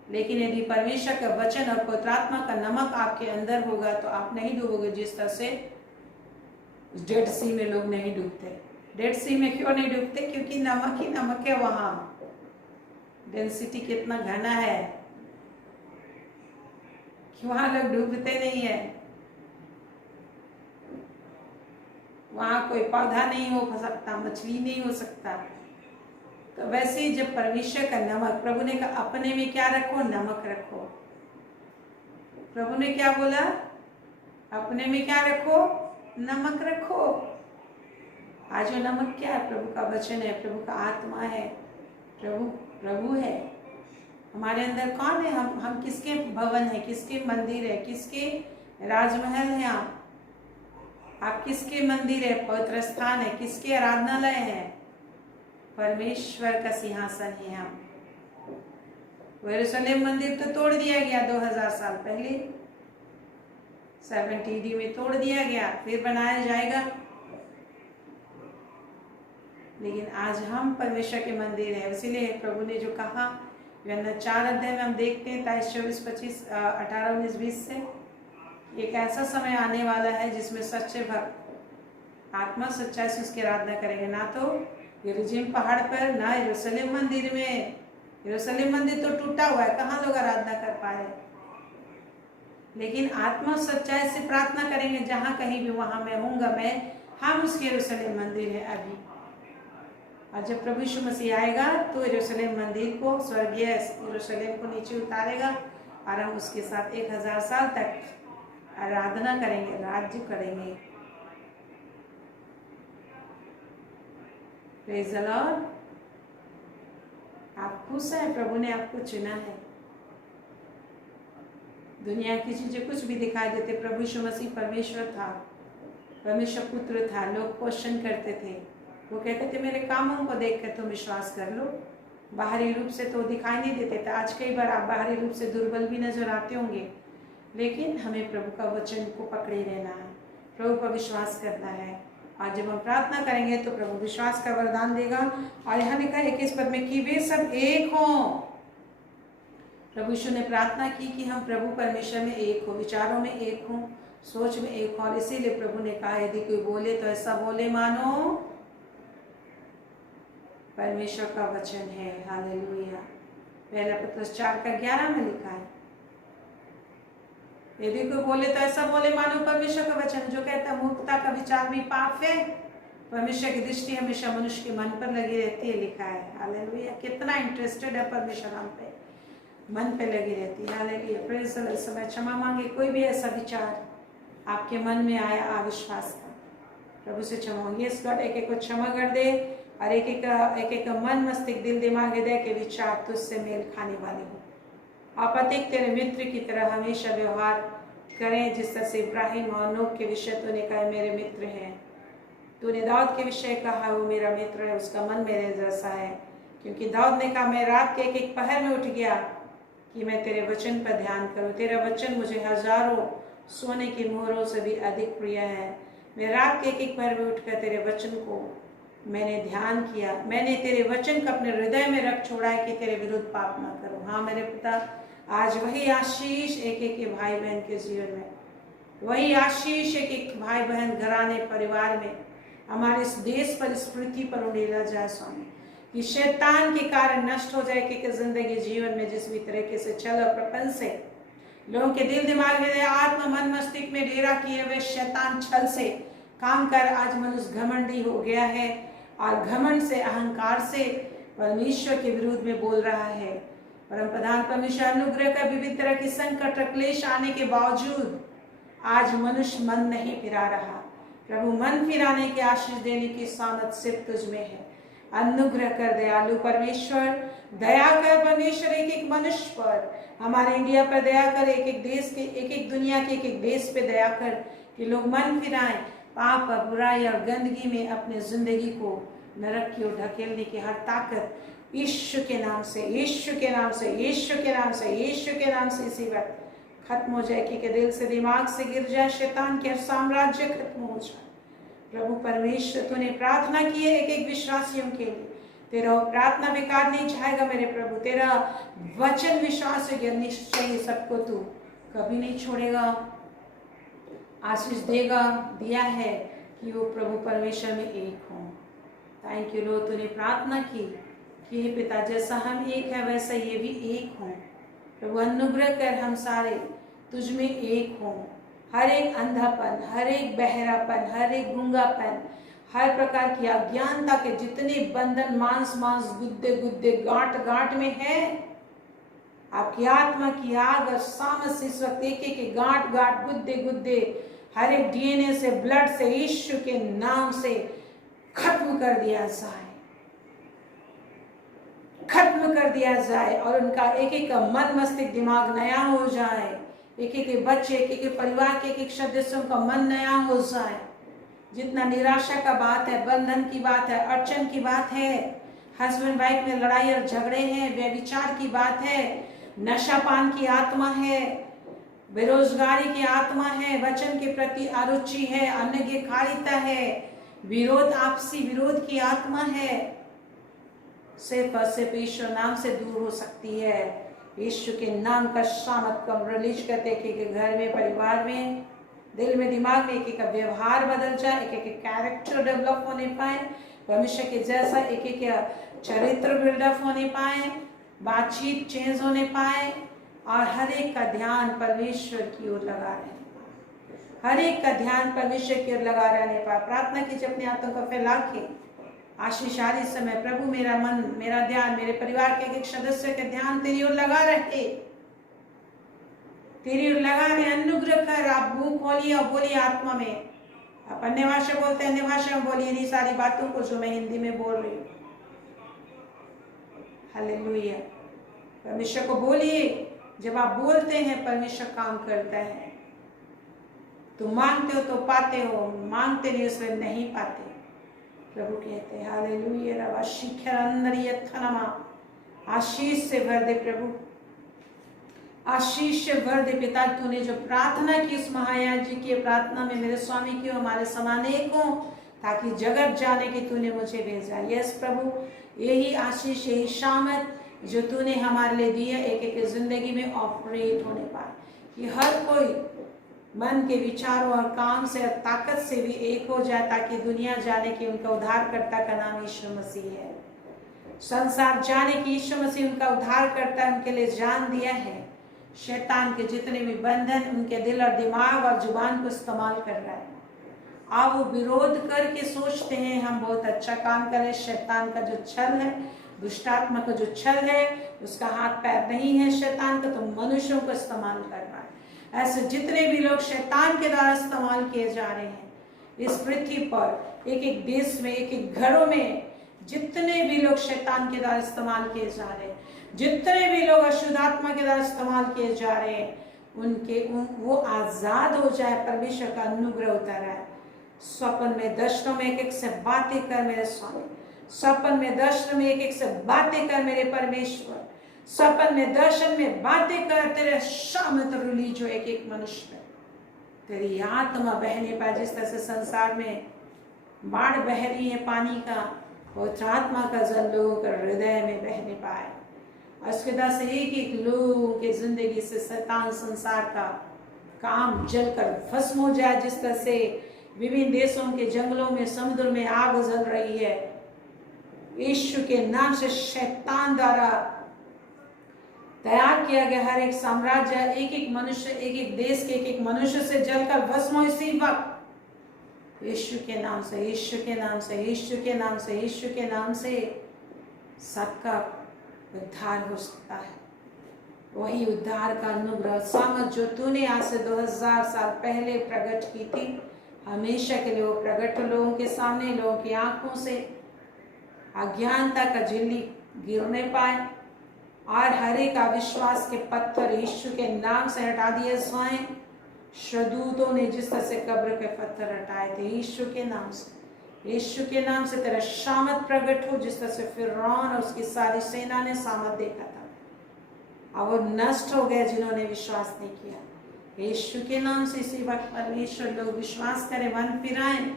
लेकिन यदि परमेश्वर का वचन और पवित्र आत्मा का नमक आपके अंदर होगा तो आप नहीं डूबोगे। जिस तरह से डेड सी में लोग नहीं डूबते। डेड सी में क्यों नहीं डूबते? क्योंकि नमक ही नमक है। वहां डेंसिटी कितना घना है कि वहां लोग डूबते नहीं है। वहां कोई पौधा नहीं हो सकता, मछली नहीं हो सकता। तो वैसे ही जब परमेश्वर का नमक, प्रभु ने कहा अपने में क्या रखो? नमक रखो। प्रभु ने क्या बोला? अपने में क्या रखो? नमक रखो। आज वो नमक क्या है? प्रभु का वचन है, प्रभु का आत्मा है, प्रभु है। हमारे अंदर कौन है? हम किसके भवन है, किसके मंदिर है, किसके राजमहल है? आप किसके मंदिर है, पवित्र स्थान है, किसके आराधनालय है? परमेश्वर का सिंहासन है हम। यरूशलेम मंदिर तो तोड़ दिया गया 2000 साल पहले, 70 AD में तोड़ दिया गया, फिर बनाया जाएगा। लेकिन आज हम परमेश्वर के मंदिर है। इसीलिए प्रभु ने जो कहा यूहन्ना 4 अध्याय में हम देखते हैं 23, 24, 25, 18, 19, 20 से, एक ऐसा समय आने वाला है जिसमें सच्चे भक्त आत्मा सच्चाई से उसकी आराधना करेंगे, ना तो यरूशलेम पहाड़ पर, ना यरूशलेम मंदिर में। यरूशलेम मंदिर तो टूटा हुआ है, कहाँ लोग आराधना कर पाए। लेकिन आत्मा सच्चाई से प्रार्थना करेंगे, जहाँ कहीं भी वहां मैं हूँगा, हम उसके यरूशलेम मंदिर है अभी। और जब प्रभु यीशु मसीह आएगा तो यरूशलेम मंदिर को, स्वर्गीय यरूशलेम को नीचे उतारेगा और हम उसके साथ 1000 साल तक आराधना करेंगे, राज्य करेंगे। Praise the Lord. आप खुश हैं? प्रभु ने आपको चुना है। दुनिया की चीजें कुछ भी दिखाई देते, प्रभु यीशु मसीह परमेश्वर था, परमेश्वर पुत्र था। लोग क्वेश्चन करते थे, वो कहते थे मेरे कामों को देखकर तुम विश्वास कर लो। बाहरी रूप से तो दिखाई नहीं देते थे। आज कई बार आप बाहरी रूप से दुर्बल भी नजर आते होंगे, लेकिन हमें प्रभु का वचन को पकड़े रहना है, प्रभु पर विश्वास करना है। और जब हम प्रार्थना करेंगे तो प्रभु विश्वास का वरदान देगा। और यहाँ लिखा है 21 पद में कि वे सब एक हों। प्रभु यीशु ने प्रार्थना की कि हम प्रभु परमेश्वर में एक हो, विचारों में एक हो, सोच में एक हो। और इसीलिए प्रभु ने कहा यदि कोई बोले तो ऐसा बोले मानो परमेश्वर का वचन है। हालेलुया। पहला पत्रस 4:11 में लिखा है, यदि कोई बोले तो ऐसा बोले मानो परमेश्वर का वचन। जो कहता मूर्खता का विचार भी पाप है, परमेश्वर की दृष्टि हमेशा मनुष्य के मन पर लगी रहती है, लिखा है। हालेलुया। कितना इंटरेस्टेड है परमेश्वर हम पे, मन पे लगी रहती है। हालेलुया। Praise the Lord. इस समय क्षमा मांगे, कोई भी ऐसा विचार आपके मन में आया अविश्वास का, प्रभु से क्षमा मांगिए। इस गॉड एक को क्षमा कर दे और एक एक मन, मस्तिष्क, दिल, दिमाग, हृदय के विचार तुझसे मेल खाने वाले हो। आप अतिक तेरे मित्र की तरह हमेशा व्यवहार करें, जिस तरह से इब्राहिम और नूह के विषय तूने कहा मेरे मित्र हैं। तूने दाऊद के विषय कहा वो मेरा मित्र है, उसका मन मेरे जैसा है। क्योंकि दाऊद ने कहा मैं रात के एक पहर में उठ गया कि मैं तेरे वचन पर ध्यान करूं। तेरा वचन मुझे हजारों सोने की मोहरों से भी अधिक प्रिय है। मैं रात के एक पहर में उठकर तेरे वचन को मैंने ध्यान किया। मैंने तेरे वचन को अपने हृदय में रख छोड़ा है कि तेरे विरुद्ध पाप ना करूं। हाँ मेरे पिता, आज वही आशीष एक एक भाई बहन के जीवन में, वही आशीष एक एक भाई बहन, घराने, परिवार में, हमारे इस देश पर, इस पृथ्वी पर उड़ेला जाए स्वामी। कि शैतान के कारण नष्ट हो जाए कि जिंदगी जीवन में जिस भी तरीके से छल और प्रपंच से लोगों के दिल, दिमाग, हृदय, आत्मा, मन, मस्तिष्क में डेरा किए हुए शैतान छल से काम कर आज मनुष्य घमंडी हो गया है और घमंड से, अहंकार से परमेश्वर के विरुद्ध में बोल रहा है। परम प्रधान परमेश्वर अनुग्रह का विविध तरह की संकट और क्लेश आने के बावजूद आज मनुष्य मन नहीं फिरा रहा। प्रभु मन फिराने की आशीष देने की सामर्थ सिर्फ तुझ में है। अनुग्रह कर दयालु परमेश्वर, दया कर परमेश्वर एक एक मनुष्य पर, हमारे इंडिया पर दया कर, एक एक देश के, एक एक दुनिया के एक एक देश पे दया कर कि लोग मन फिराएं, पाप और बुराई और गंदगी में अपने जिंदगी को नरक की ओर ढकेलने की हर ताकत यीशु के नाम से, यीशु के नाम से, यीशु के नाम से, यीशु के नाम से इसी वक्त खत्म हो जाए, कि दिल से दिमाग से गिर जाए, शैतान के साम्राज्य खत्म हो जाए। प्रभु परमेश्वर, तूने प्रार्थना की है एक एक विश्वासियों के लिए, तेरा प्रार्थना बेकार नहीं जाएगा मेरे प्रभु। तेरा वचन विश्वास है, निश्चय सबको तू कभी नहीं छोड़ेगा, आशीष देगा, दिया है कि वो प्रभु परमेश्वर में एक हों। थैंक यू लॉर्ड, तूने प्रार्थना की कि हे पिता, जैसा हम एक है वैसा ये भी एक हों। प्रभु अनुग्रह कर हम सारे तुझ में एक हों। हर एक अंधापन, हर एक बहरापन, हर एक गूंगापन, हर प्रकार की अज्ञानता के जितने बंधन मांस गुद्दे गुद्दे गांठ में है, आपकी आत्मा की आग और सामस इस वक्त एक एक गांठ गुद्दे गुद्दे हर एक डीएनए से, ब्लड से, यीशु के नाम से खत्म कर दिया जाए, खत्म कर दिया जाए। और उनका एक एक मन मस्तिष्क दिमाग नया हो जाए, एक एक बच्चे, एक एक परिवार के एक एक सदस्यों का मन नया हो जाए। जितना निराशा का बात है, बंधन की बात है, अड़चन की बात है, हस्बैंड वाइफ में लड़ाई और झगड़े हैं, व्यभिचार की बात है, नशापान की आत्मा है, बेरोजगारी की आत्मा है, वचन के प्रति अरुचि है, अनज्ञकारिता है, विरोध, आपसी विरोध की आत्मा है, सिर्फ और सिर्फ ईश्वर नाम से दूर हो सकती है। यीशु के नाम का शामत कम रिलीज करते कि घर में, परिवार में, दिल में, दिमाग में एक एक का व्यवहार बदल जाए, एक एक कैरेक्टर डेवलप होने पाए, भविष्य के जैसा एक एक चरित्र बिल्डअप होने पाए, बातचीत चेंज होने पाए, और हर एक का ध्यान परमेश्वर की ओर लगा रहने पाए, हर एक का ध्यान परमेश्वर की ओर लगा रहने पाए। प्रार्थना कीजिए अपने हाथों को फैला के, आशीषारी समय प्रभु मेरा मन, मेरा ध्यान, मेरे परिवार के एक सदस्य के ध्यान तेरी ओर लगा रहे, तेरी ओर लगा रहे। अनुग्रह कर, आप मुंह खोलिए और बोलिए आत्मा में। आप अन्य भाषा बोलते हैं, अन्य भाषा में बोलिए इन्हीं सारी बातों को जो मैं हिंदी में बोल रही हूँ। हालेलुया। परमेश्वर को बोलिए। जब आप बोलते हैं परमेश्वर काम करता है। तुम मांगते हो तो पाते हो, मांगते नहीं उसमें नहीं पाते। प्रभु कहते हैं हालेलुया। रवा शिखर अंदर यथनमा, आशीष से भर दे प्रभु, आशीष से भर दे पिता। तूने जो प्रार्थना की उस महायाजक जी की प्रार्थना में मेरे स्वामी की हमारे समान एक हो, ताकि जगत जाने की तूने मुझे भेजा। यस प्रभु, यही आशीष, यही शामत जो तूने हमारे लिए दी है, एक एक जिंदगी में ऑपरेट होने पाए, कि हर कोई मन के विचारों और काम से और ताकत से भी एक हो जाए, ताकि दुनिया जाने की उनका उद्धारकर्ता का नाम यीशु मसीह है। संसार जाने की यीशु मसीह उनका उद्धारकर्ता, उनके लिए जान दिया है। शैतान के जितने भी बंधन उनके दिल और दिमाग और जुबान को इस्तेमाल कर रहा है। आप वो विरोध करके सोचते हैं हम बहुत अच्छा काम करें। शैतान का जो छल है, दुष्टात्मा का जो छल है, उसका हाथ पैर नहीं है शैतान का, तो मनुष्यों को इस्तेमाल कर रहा है। ऐसे जितने भी लोग शैतान के द्वारा इस्तेमाल किए जा रहे हैं इस पृथ्वी पर, एक एक देश में, एक एक घरों में, जितने भी लोग शैतान के द्वारा इस्तेमाल किए जा रहे हैं, जितने भी लोग अशुद्ध आत्मा के द्वारा इस्तेमाल किए जा रहे हैं, वो आजाद हो जाए। परमेश्वर का अनुग्रह उतर है। स्वप्न में, दर्शनों में एक एक से बातें कर मेरे स्वामी, स्वप्न में, दर्शन में एक एक से बातें कर मेरे परमेश्वर, स्वप्न में, दर्शन में बातें कर। तेरे शामत रिलीज हो एक एक मनुष्य में, तेरी आत्मा बहने पाए। जिस तरह से संसार में बाढ़ बह रही है पानी का, पवित्र आत्मा का जल लोगों के हृदय में बहने पाए। उसके बाद से एक एक लोगों के जिंदगी से शैतान संसार का काम जलकर भस्म हो जाए। जिस तरह से विभिन्न देशों के जंगलों में, समुद्र में आग जल रही है, यीशु के नाम से शैतान द्वारा तैयार किया गया हर एक साम्राज्य, एक एक मनुष्य, एक एक देश के एक एक मनुष्य से जलकर भस्म हो इसी वक्त। यीशु के नाम से, यीशु के नाम से, यीशु के नाम से, यीशु के नाम से सबका उद्धार हो सकता है। वही उद्धार का अनुग्रह सामर्थ जो तूने आज से 2000 साल पहले प्रकट की थी, हमेशा के लिए वो प्रकट लोगों के सामने, लोगों की आंखों से अज्ञानता का झिल्ली गिरने पाए, और हर एक अविश्वास के पत्थर यीशु के नाम से हटा दिए स्वयं। शदूतों ने जिस तरह से कब्र के पत्थर हटाए थे, यीशु के नाम से, यीशु के नाम से तेरा शामत प्रकट हो, जिस तरह से फिरौन और उसकी सारी सेना ने सामत देखा था और वो नष्ट हो गए जिन्होंने विश्वास नहीं किया। यीशु के नाम से इसी वक्त परमेश्वर लोग विश्वास करें, मन फिराएं,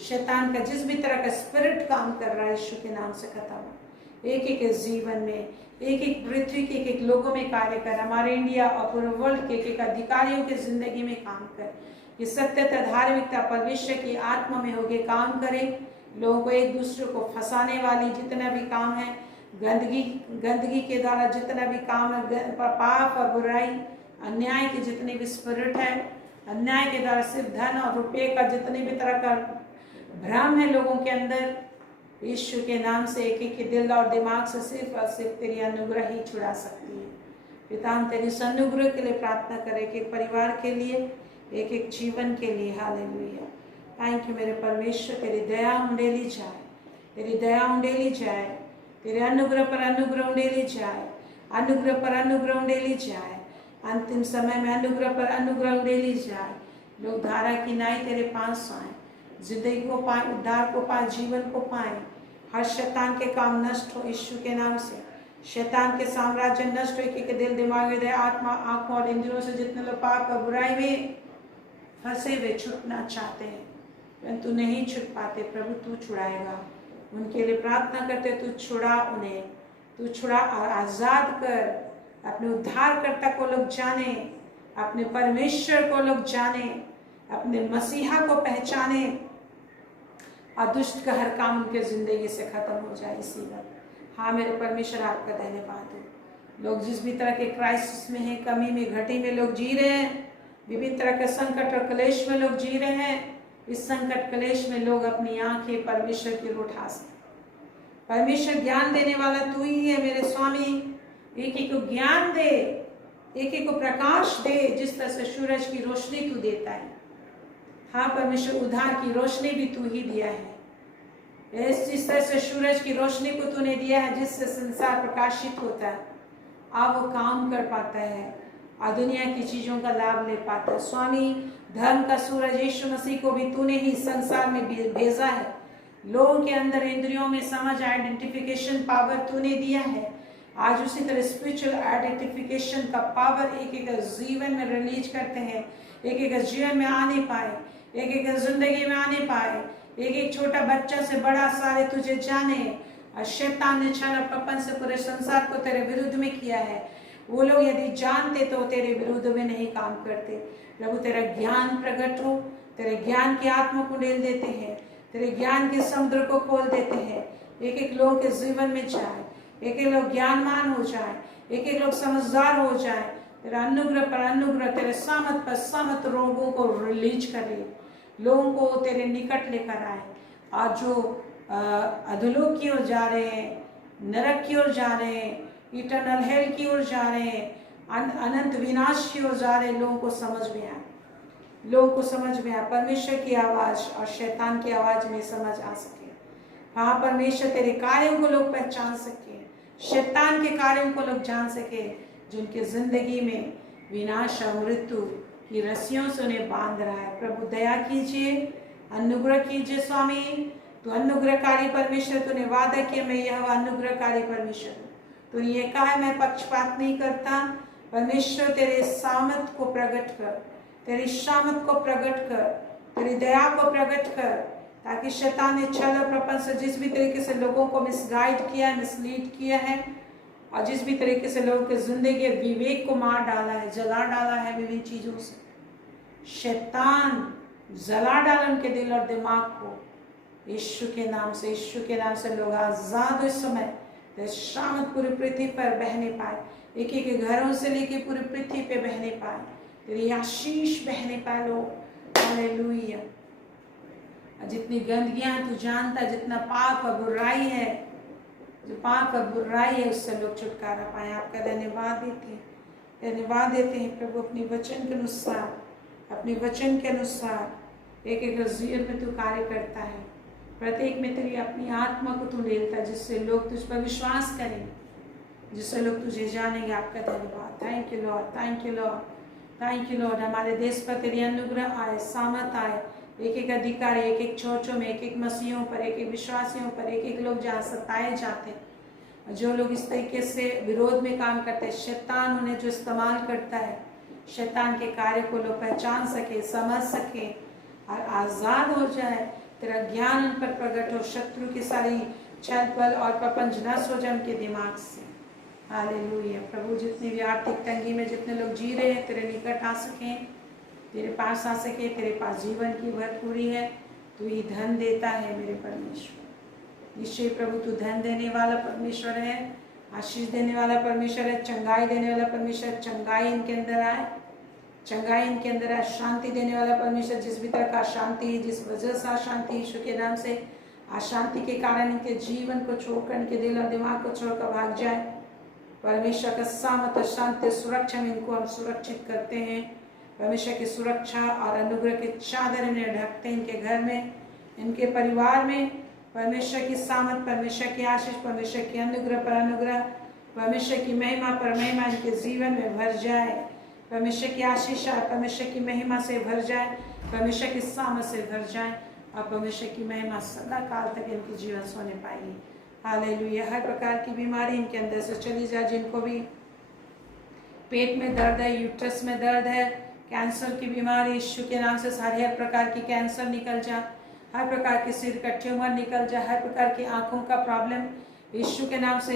शैतान का जिस भी तरह का स्पिरिट काम कर रहा है यीशु के नाम से खत्म हो। एक एक जीवन में, एक एक पृथ्वी के एक एक लोगों में कार्य कर, हमारे इंडिया और पूरे वर्ल्ड के एक एक अधिकारियों के जिंदगी में काम कर। ये सत्यता धार्मिकता परमेश्वर की आत्मा में होके काम करे। लोगों को एक दूसरे को फंसाने वाली जितना भी काम है, गंदगी के द्वारा जितना भी काम है, पाप और बुराई, अन्याय के जितने भी स्पिरिट है, अन्याय के द्वारा सिर्फ धन और रुपये का जितने भी तरह का भ्रम है लोगों के अंदर, यीशु के नाम से एक एक के दिल और दिमाग से सिर्फ और सिर्फ तेरी अनुग्रह ही छुड़ा सकती है। पिता हम तेरी अनुग्रह के लिए प्रार्थना करें, एक एक परिवार के लिए, एक एक जीवन के लिए। हालेलुया, थैंक यू मेरे परमेश्वर। तेरी दया उंडेली जाए, तेरी दया उंडेली जाए, तेरे अनुग्रह पर अनुग्रह उंडेली जाए, अनुग्रह पर अनुग्रह उंडेली जाए, अंतिम समय में अनुग्रह पर अनुग्रह उंडेली जाए। लोग धारा की नाई तेरे पास आए, जिंदगी को पाए, उद्धार को पाए, जीवन को पाए। हर शैतान के काम नष्ट हो यीशु के नाम से। शैतान के साम्राज्य नष्ट हो, एक दिल, दिमाग, हृदय, आत्मा, आंखों और इंद्रियों से जितने लोग पाप और बुराई में फंसे वे छुटना चाहते हैं, परंतु नहीं छुट पाते। प्रभु तू छुड़ाएगा, उनके लिए प्रार्थना करते, तू छुड़ा उन्हें, तू छुड़ा और आजाद कर। अपने उद्धारकर्ता को लोग जाने, अपने परमेश्वर को लोग जाने, अपने मसीहा को पहचाने और दुष्ट का हर काम उनके जिंदगी से खत्म हो जाए इसी वक्त। हाँ मेरे परमेश्वर आपका धन्यवाद हो। लोग जिस भी तरह के क्राइसिस में हैं, कमी में, घटी में लोग जी रहे हैं, विभिन्न तरह के संकट और क्लेश में लोग जी रहे हैं। इस संकट क्लेश में लोग अपनी आंखें परमेश्वर की ओर उठा सकें। परमेश्वर ज्ञान देने वाला तू ही है मेरे स्वामी। एक एक को ज्ञान दे, एक एक को प्रकाश दे, जिस तरह से सूरज की रोशनी तू देता है। हाँ परमेश्वर, उद्धार की रोशनी भी तू ही दिया है। जिस तरह से सूरज की रोशनी को तूने दिया है, जिससे संसार प्रकाशित होता है, अब वो काम कर पाता है और दुनिया की चीजों का लाभ ले पाता है। स्वामी, धर्म का सूरज यीशु मसीह को भी तूने ही संसार में भेजा है। लोगों के अंदर इंद्रियों में समझ, आइडेंटिफिकेशन पावर तूने दिया है। आज उसी तरह स्पिरिचुअल आइडेंटिफिकेशन का पावर एक एक जीवन में रिलीज करते हैं, एक एक जीवन में आने पाए, एक एक जिंदगी में आने पाए। एक एक छोटा बच्चा से बड़ा सारे तुझे जाने। और शैतान ने छल और कपन से पूरे संसार को तेरे विरुद्ध में किया है। वो लोग यदि जानते तो तेरे विरुद्ध में नहीं काम करते। प्रभु तेरा ज्ञान प्रकट हो, तेरे ज्ञान की आत्मा को ढेल देते हैं, तेरे ज्ञान के समुद्र को खोल देते हैं। एक एक लोगों के जीवन में जाए, एक एक लोग ज्ञानमान हो जाए, एक एक लोग समझदार हो जाए। तेरा अनुग्रह पर अनुग्रह, तेरे सामत पर सामत रोगों को रिलीज करे, लोगों को तेरे निकट लेकर आए। आज जो अधोलोक की ओर जा रहे हैं, नरक की ओर जा रहे हैं, इटर्नल हेल की ओर जा रहे हैं, अनंत विनाश की ओर जा रहे हैं, लोगों को समझ में आए, लोगों को समझ में आए। परमेश्वर की आवाज और शैतान की आवाज में समझ आ सके। हाँ परमेश्वर, तेरे कार्यों को लोग पहचान सके, शैतान के कार्यों को लोग जान सके, जिनके जिंदगी में विनाश और मृत्यु की रस्सियों से उन्हें बांध रहा है। प्रभु दया कीजिए, अनुग्रह कीजिए। स्वामी तू अनुग्रहकारी परमेश्वर, तूने वादा किया मैं यह अनुग्रहकारी परमेश्वर हूँ। तो ये कहा मैं पक्षपात नहीं करता। परमेश्वर तेरे सामर्थ को प्रकट कर, तेरी शामत को प्रकट कर, तेरी दया को प्रकट कर, ताकि शैतान ने छल और प्रपंच से जिस भी तरीके से लोगों को मिसगाइड किया है, मिसलीड किया है, और जिस भी तरीके से लोगों के जिंदगी विवेक को मार डाला है, जला डाला है विभिन्न चीजों से, शैतान जला डाला उनके दिल और दिमाग को। यीशु के नाम से, यीशु के नाम से लोग आजाद इस समय शामत पूरी पृथ्वी पर बहने पाए, एक एक घरों से लेके पूरी पृथ्वी पे बहने पाए, तेरी आशीष बहने पाए लोग। हालेलुया। जितनी गंदगियां तू जानता, जितना पाप और बुराई है, जो पाप और बुराई है उससे लोग छुटकारा पाए। आपका धन्यवाद देते हैं, धन्यवाद देते हैं प्रभु। अपनी वचन के अनुसार, अपने वचन के अनुसार एक एक जीवन में तू कार्य करता है, प्रत्येक में तेरी अपनी आत्मा को तू लेता है, जिससे लोग तुझ पर विश्वास करेंगे, जिससे लोग तुझे जानेंगे। आपका धन्यवाद। Thank you lord, thank you lord, thank you Lord. हमारे देश पर तेरी अनुग्रह आए, सामर्थ आए, एक एक अधिकारी, एक एक चर्चों में, एक एक मसीहों पर, एक एक विश्वासियों पर, एक एक लोग जहाँ सताए जाते हैं, जो लोग इस तरीके से विरोध में काम करते हैं, शैतान उन्हें जो इस्तेमाल करता है, शैतान के कार्य को लोग पहचान सके, समझ सके और आज़ाद हो जाए। तेरा ज्ञान उन पर प्रकट हो, शत्रु की सारी छल पल और प्रपंच नष्ट हो जाए उनके दिमाग से। हालेलुया। प्रभु, जितनी भी आर्थिक तंगी में जितने लोग जी रहे हैं, तेरे निकट आ सकें, तेरे पास आ सके। तेरे पास जीवन की भरपूरी है, तू ही धन देता है मेरे परमेश्वर। निश्चय प्रभु तू धन देने वाला परमेश्वर है, आशीष देने वाला परमेश्वर है, चंगाई देने वाला परमेश्वर। चंगाई इनके अंदर आए, चंगाई इनके अंदर आए, शांति देने वाला परमेश्वर। जिस भी तरह का अशांति, जिस वजह से अशांति, यीशु के नाम से अशांति के कारण इनके जीवन को छोड़कर, इनके दिल और दिमाग को छोड़कर भाग जाए। परमेश्वर का सामर्थ, शांति, सुरक्षा में इनको हम सुरक्षित करते हैं। परमेश्वर की सुरक्षा और अनुग्रह के चादर इन्हें ढकते हैं, इनके घर में, इनके परिवार में। परमेश्वर की सामर्थ, परमेश्वर की आशीष, परमेश्वर की अनुग्रह पर अनुग्रह, परमेश्वर की महिमा पर महिमा इनके जीवन में भर जाए। परमेश्वर की आशीष और परमेश्वर की महिमा से भर जाए, परमेश्वर की सामर्थ से भर जाए और परमेश्वर की महिमा सदा काल तक इनके जीवन से होने पाएगी। हालेलुया। हर प्रकार की बीमारी इनके अंदर से चली जाए। जिनको भी पेट में दर्द है, यूट्रस में दर्द है, कैंसर की बीमारी, यीशु के नाम से सारी हर प्रकार की कैंसर निकल जाए, हर प्रकार के सिर का ट्यूमर निकल जाए, हर प्रकार की आंखों का प्रॉब्लम यीशु के नाम से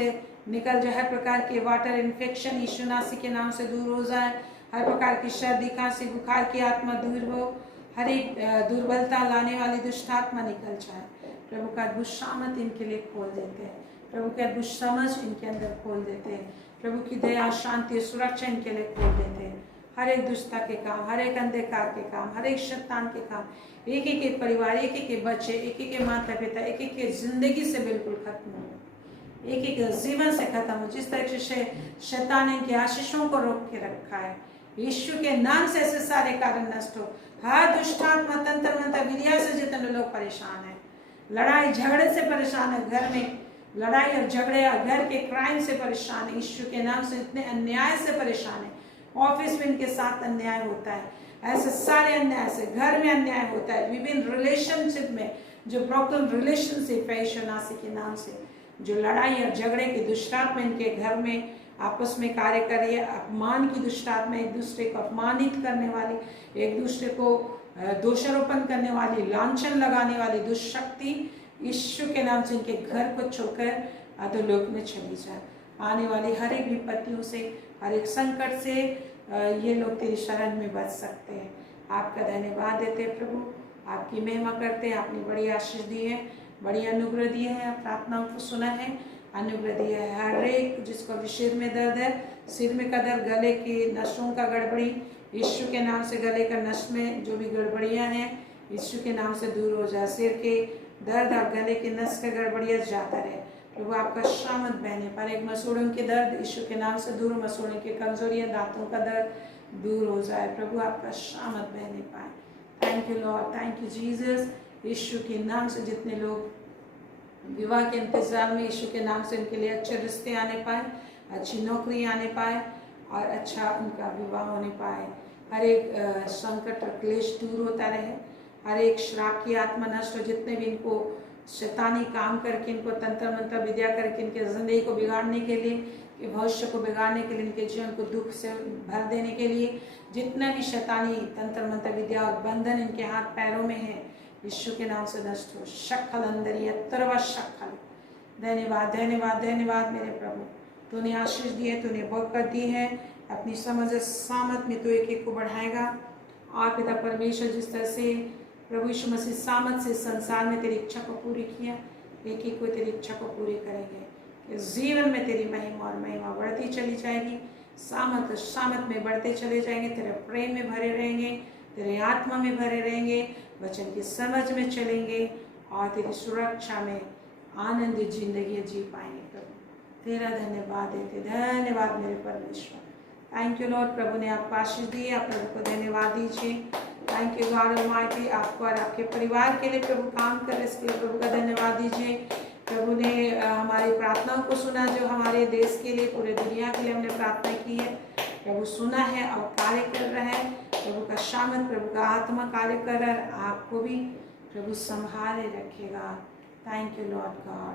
निकल जाए, हर प्रकार के वाटर इन्फेक्शन यीशु नासी के नाम से दूर हो जाए, हर प्रकार की सर्दी, खांसी, बुखार की आत्मा दूर हो, हर एक दुर्बलता लाने वाली दुष्ट आत्मा निकल जाए। प्रभु का अद्भुत सामर्थ इनके लिए खोल देते हैं, प्रभु के अद्भुत समझ इनके अंदर खोल देते हैं, प्रभु की दया, शांति, सुरक्षा इनके लिए खोल देते हैं। हर एक दुष्टता के काम, हर एक अंधकार के काम, हर एक शैतान के काम, एक एक के परिवार, एक एक के बच्चे, एक एक के माता पिता, एक एक के जिंदगी से बिल्कुल खत्म हो, एक एक जीवन से खत्म हो। जिस तरह से शैतान इनके आशीषों को रोक के रखा है, यीशु के नाम से ऐसे सारे कारण नष्ट हो। हर दुष्टात्मा, तंत्र मंत्र, विद्या से जितने लोग परेशान हैं, लड़ाई झगड़े से परेशान है, घर में लड़ाई और झगड़े और घर के क्राइम से परेशान है, यीशु के नाम से इतने अन्याय से परेशान है, ऑफिस में इनके साथ अन्याय होता है, ऐसे सारे अन्याय से, घर में अन्याय होता है, विभिन्न रिलेशनशिप में जो ब्रोकन रिलेशनशिप है, यीशु नासी के नाम से जो लड़ाई और झगड़े की दुष्टात्मा इनके घर में आपस में कार्य कर रही है, अपमान की दुष्टात्मा, एक दूसरे को अपमानित करने वाली, एक दूसरे को दोषारोपण करने वाली, लांछन लगाने वाली दुष्शक्ति यीशु के नाम से इनके घर को छोड़कर अधोलोक में चली जाए। आने वाली हर एक विपत्तियों से, हर एक संकट से ये लोग तेरी शरण में बच सकते हैं। आपका धन्यवाद देते हैं प्रभु, आपकी महिमा करते हैं। आपने बड़ी आशीष दी है, बड़ी अनुग्रह दी है, प्रार्थनाओं को सुना है, अनुग्रह दिया है। हर एक जिसको भी सिर में दर्द है, सिर में का दर्द, गले की नसों का गड़बड़ी, यीशु के नाम से गले का नस में जो भी गड़बड़ियां हैं, यीशु के नाम से दूर हो जाए। सिर के दर्द और गले की नस का गड़बड़ियां जाता रहे प्रभु। आपका शामत बहने पर एक मसूड़ों के दर्द यीशु के नाम से दूर, मसूड़ों की कमजोरियां, दांतों का दर्द दूर हो जाए प्रभु। आपका शामत बहने पाए। Thank you lord, thank you Jesus. यीशु के नाम से जितने लोग विवाह के इंतजार में, यीशु के नाम से उनके लिए अच्छे रिश्ते आने पाए, अच्छी नौकरी आने पाए और अच्छा उनका विवाह होने पाए। हर एक संकट और क्लेश दूर होता रहे, हर एक श्राप की आत्मा नष्ट हो। जितने भी इनको शैतानी काम करके, इनको तंत्र मंत्र विद्या करके इनके जिंदगी को बिगाड़ने के लिए, कि भविष्य को बिगाड़ने के लिए, इनके जीवन को दुख से भर देने के लिए जितना भी शैतानी तंत्र मंत्र विद्या और बंधन इनके हाथ पैरों में है, यीशु के नाम से नष्ट हो। शक्ल अंदर ये तरवा शक्ल। धन्यवाद धन्यवाद धन्यवाद मेरे प्रभु, तूने आशीष दी है, तूने बरकत दी है। अपनी समझ सामत में तू एक एक को बढ़ाएगा। और पिता परमेश्वर, जिस तरह से प्रभु यीशु मसीह सामत से संसार में तेरी इच्छा को पूरी किया, एक एक को तेरी इच्छा को पूरी करेंगे। इस जीवन में तेरी महिमा और महिमा बढ़ती चली जाएगी, सामत में बढ़ते चले जाएंगे, तेरे प्रेम में भरे रहेंगे, तेरे आत्मा में भरे रहेंगे, वचन की समझ में चलेंगे और तेरी सुरक्षा में आनंदित जिंदगी जी पाएंगे। प्रभु तेरा धन्यवाद देते, धन्यवाद मेरे परमेश्वर। Thank you Lord. प्रभु ने आपको आशीष दी, आप प्रभु को धन्यवाद दीजिए। थैंक यू गॉड ऑलमाइटी, आपको और आपके परिवार के लिए प्रभु काम कर रहे, इसके लिए प्रभु का धन्यवाद दीजिए। प्रभु ने हमारी प्रार्थनाओं को सुना, जो हमारे देश के लिए, पूरे दुनिया के लिए हमने प्रार्थना की है, प्रभु सुना है और कार्य कर रहा है। प्रभु का शामत, प्रभु का आत्मा कार्य कर रहा है, आपको भी प्रभु संभाले रखेगा। Thank you lord God,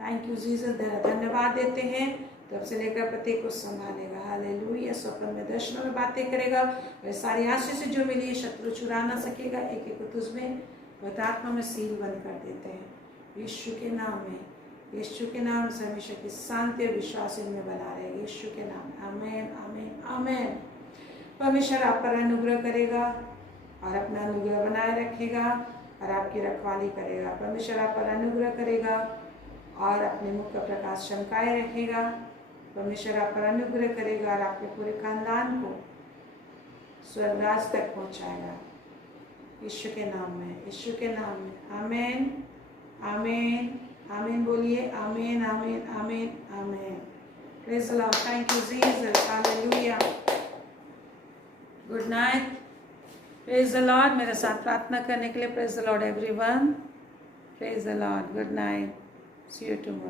thank you Jesus. धन्यवाद देते हैं, तब से लेकर प्रत्येक को संभालेगा। हालेलुया। स्वप्न में दर्शनों में बातें करेगा, वह सारी आशीष से जो मिली शत्रु चुरा ना सकेगा। एक एक को तुझमें पवित्रात्मा में सील बंद कर देते हैं यीशु के नाम में। यीशु के नाम से हमेशा की शांति और विश्वास इनमें बना रहे, यीशु के नाम में। आमेन आमेन आमेन। परमेश्वर आप पर अनुग्रह करेगा और अपना अनुग्रह बनाए रखेगा और आपकी रखवाली करेगा। परमेश्वर आप पर अनुग्रह करेगा और अपने मुख का प्रकाश चमकाए रखेगा। परमेश्वर आप पर अनुग्रह करेगा और आपके पूरे खानदान को स्वर्गराज तक पहुंचाएगा यीशु के नाम में, यीशु के नाम में। आमेन आमेन आमेन। बोलिए आमेन आमेन आमेन आमेन। Praise the lord, thank you Jesus, hallelujah. Good night, praise the lord. मेरे साथ प्रार्थना करने के लिए praise the lord everyone, praise the lord. Good night, see you tomorrow.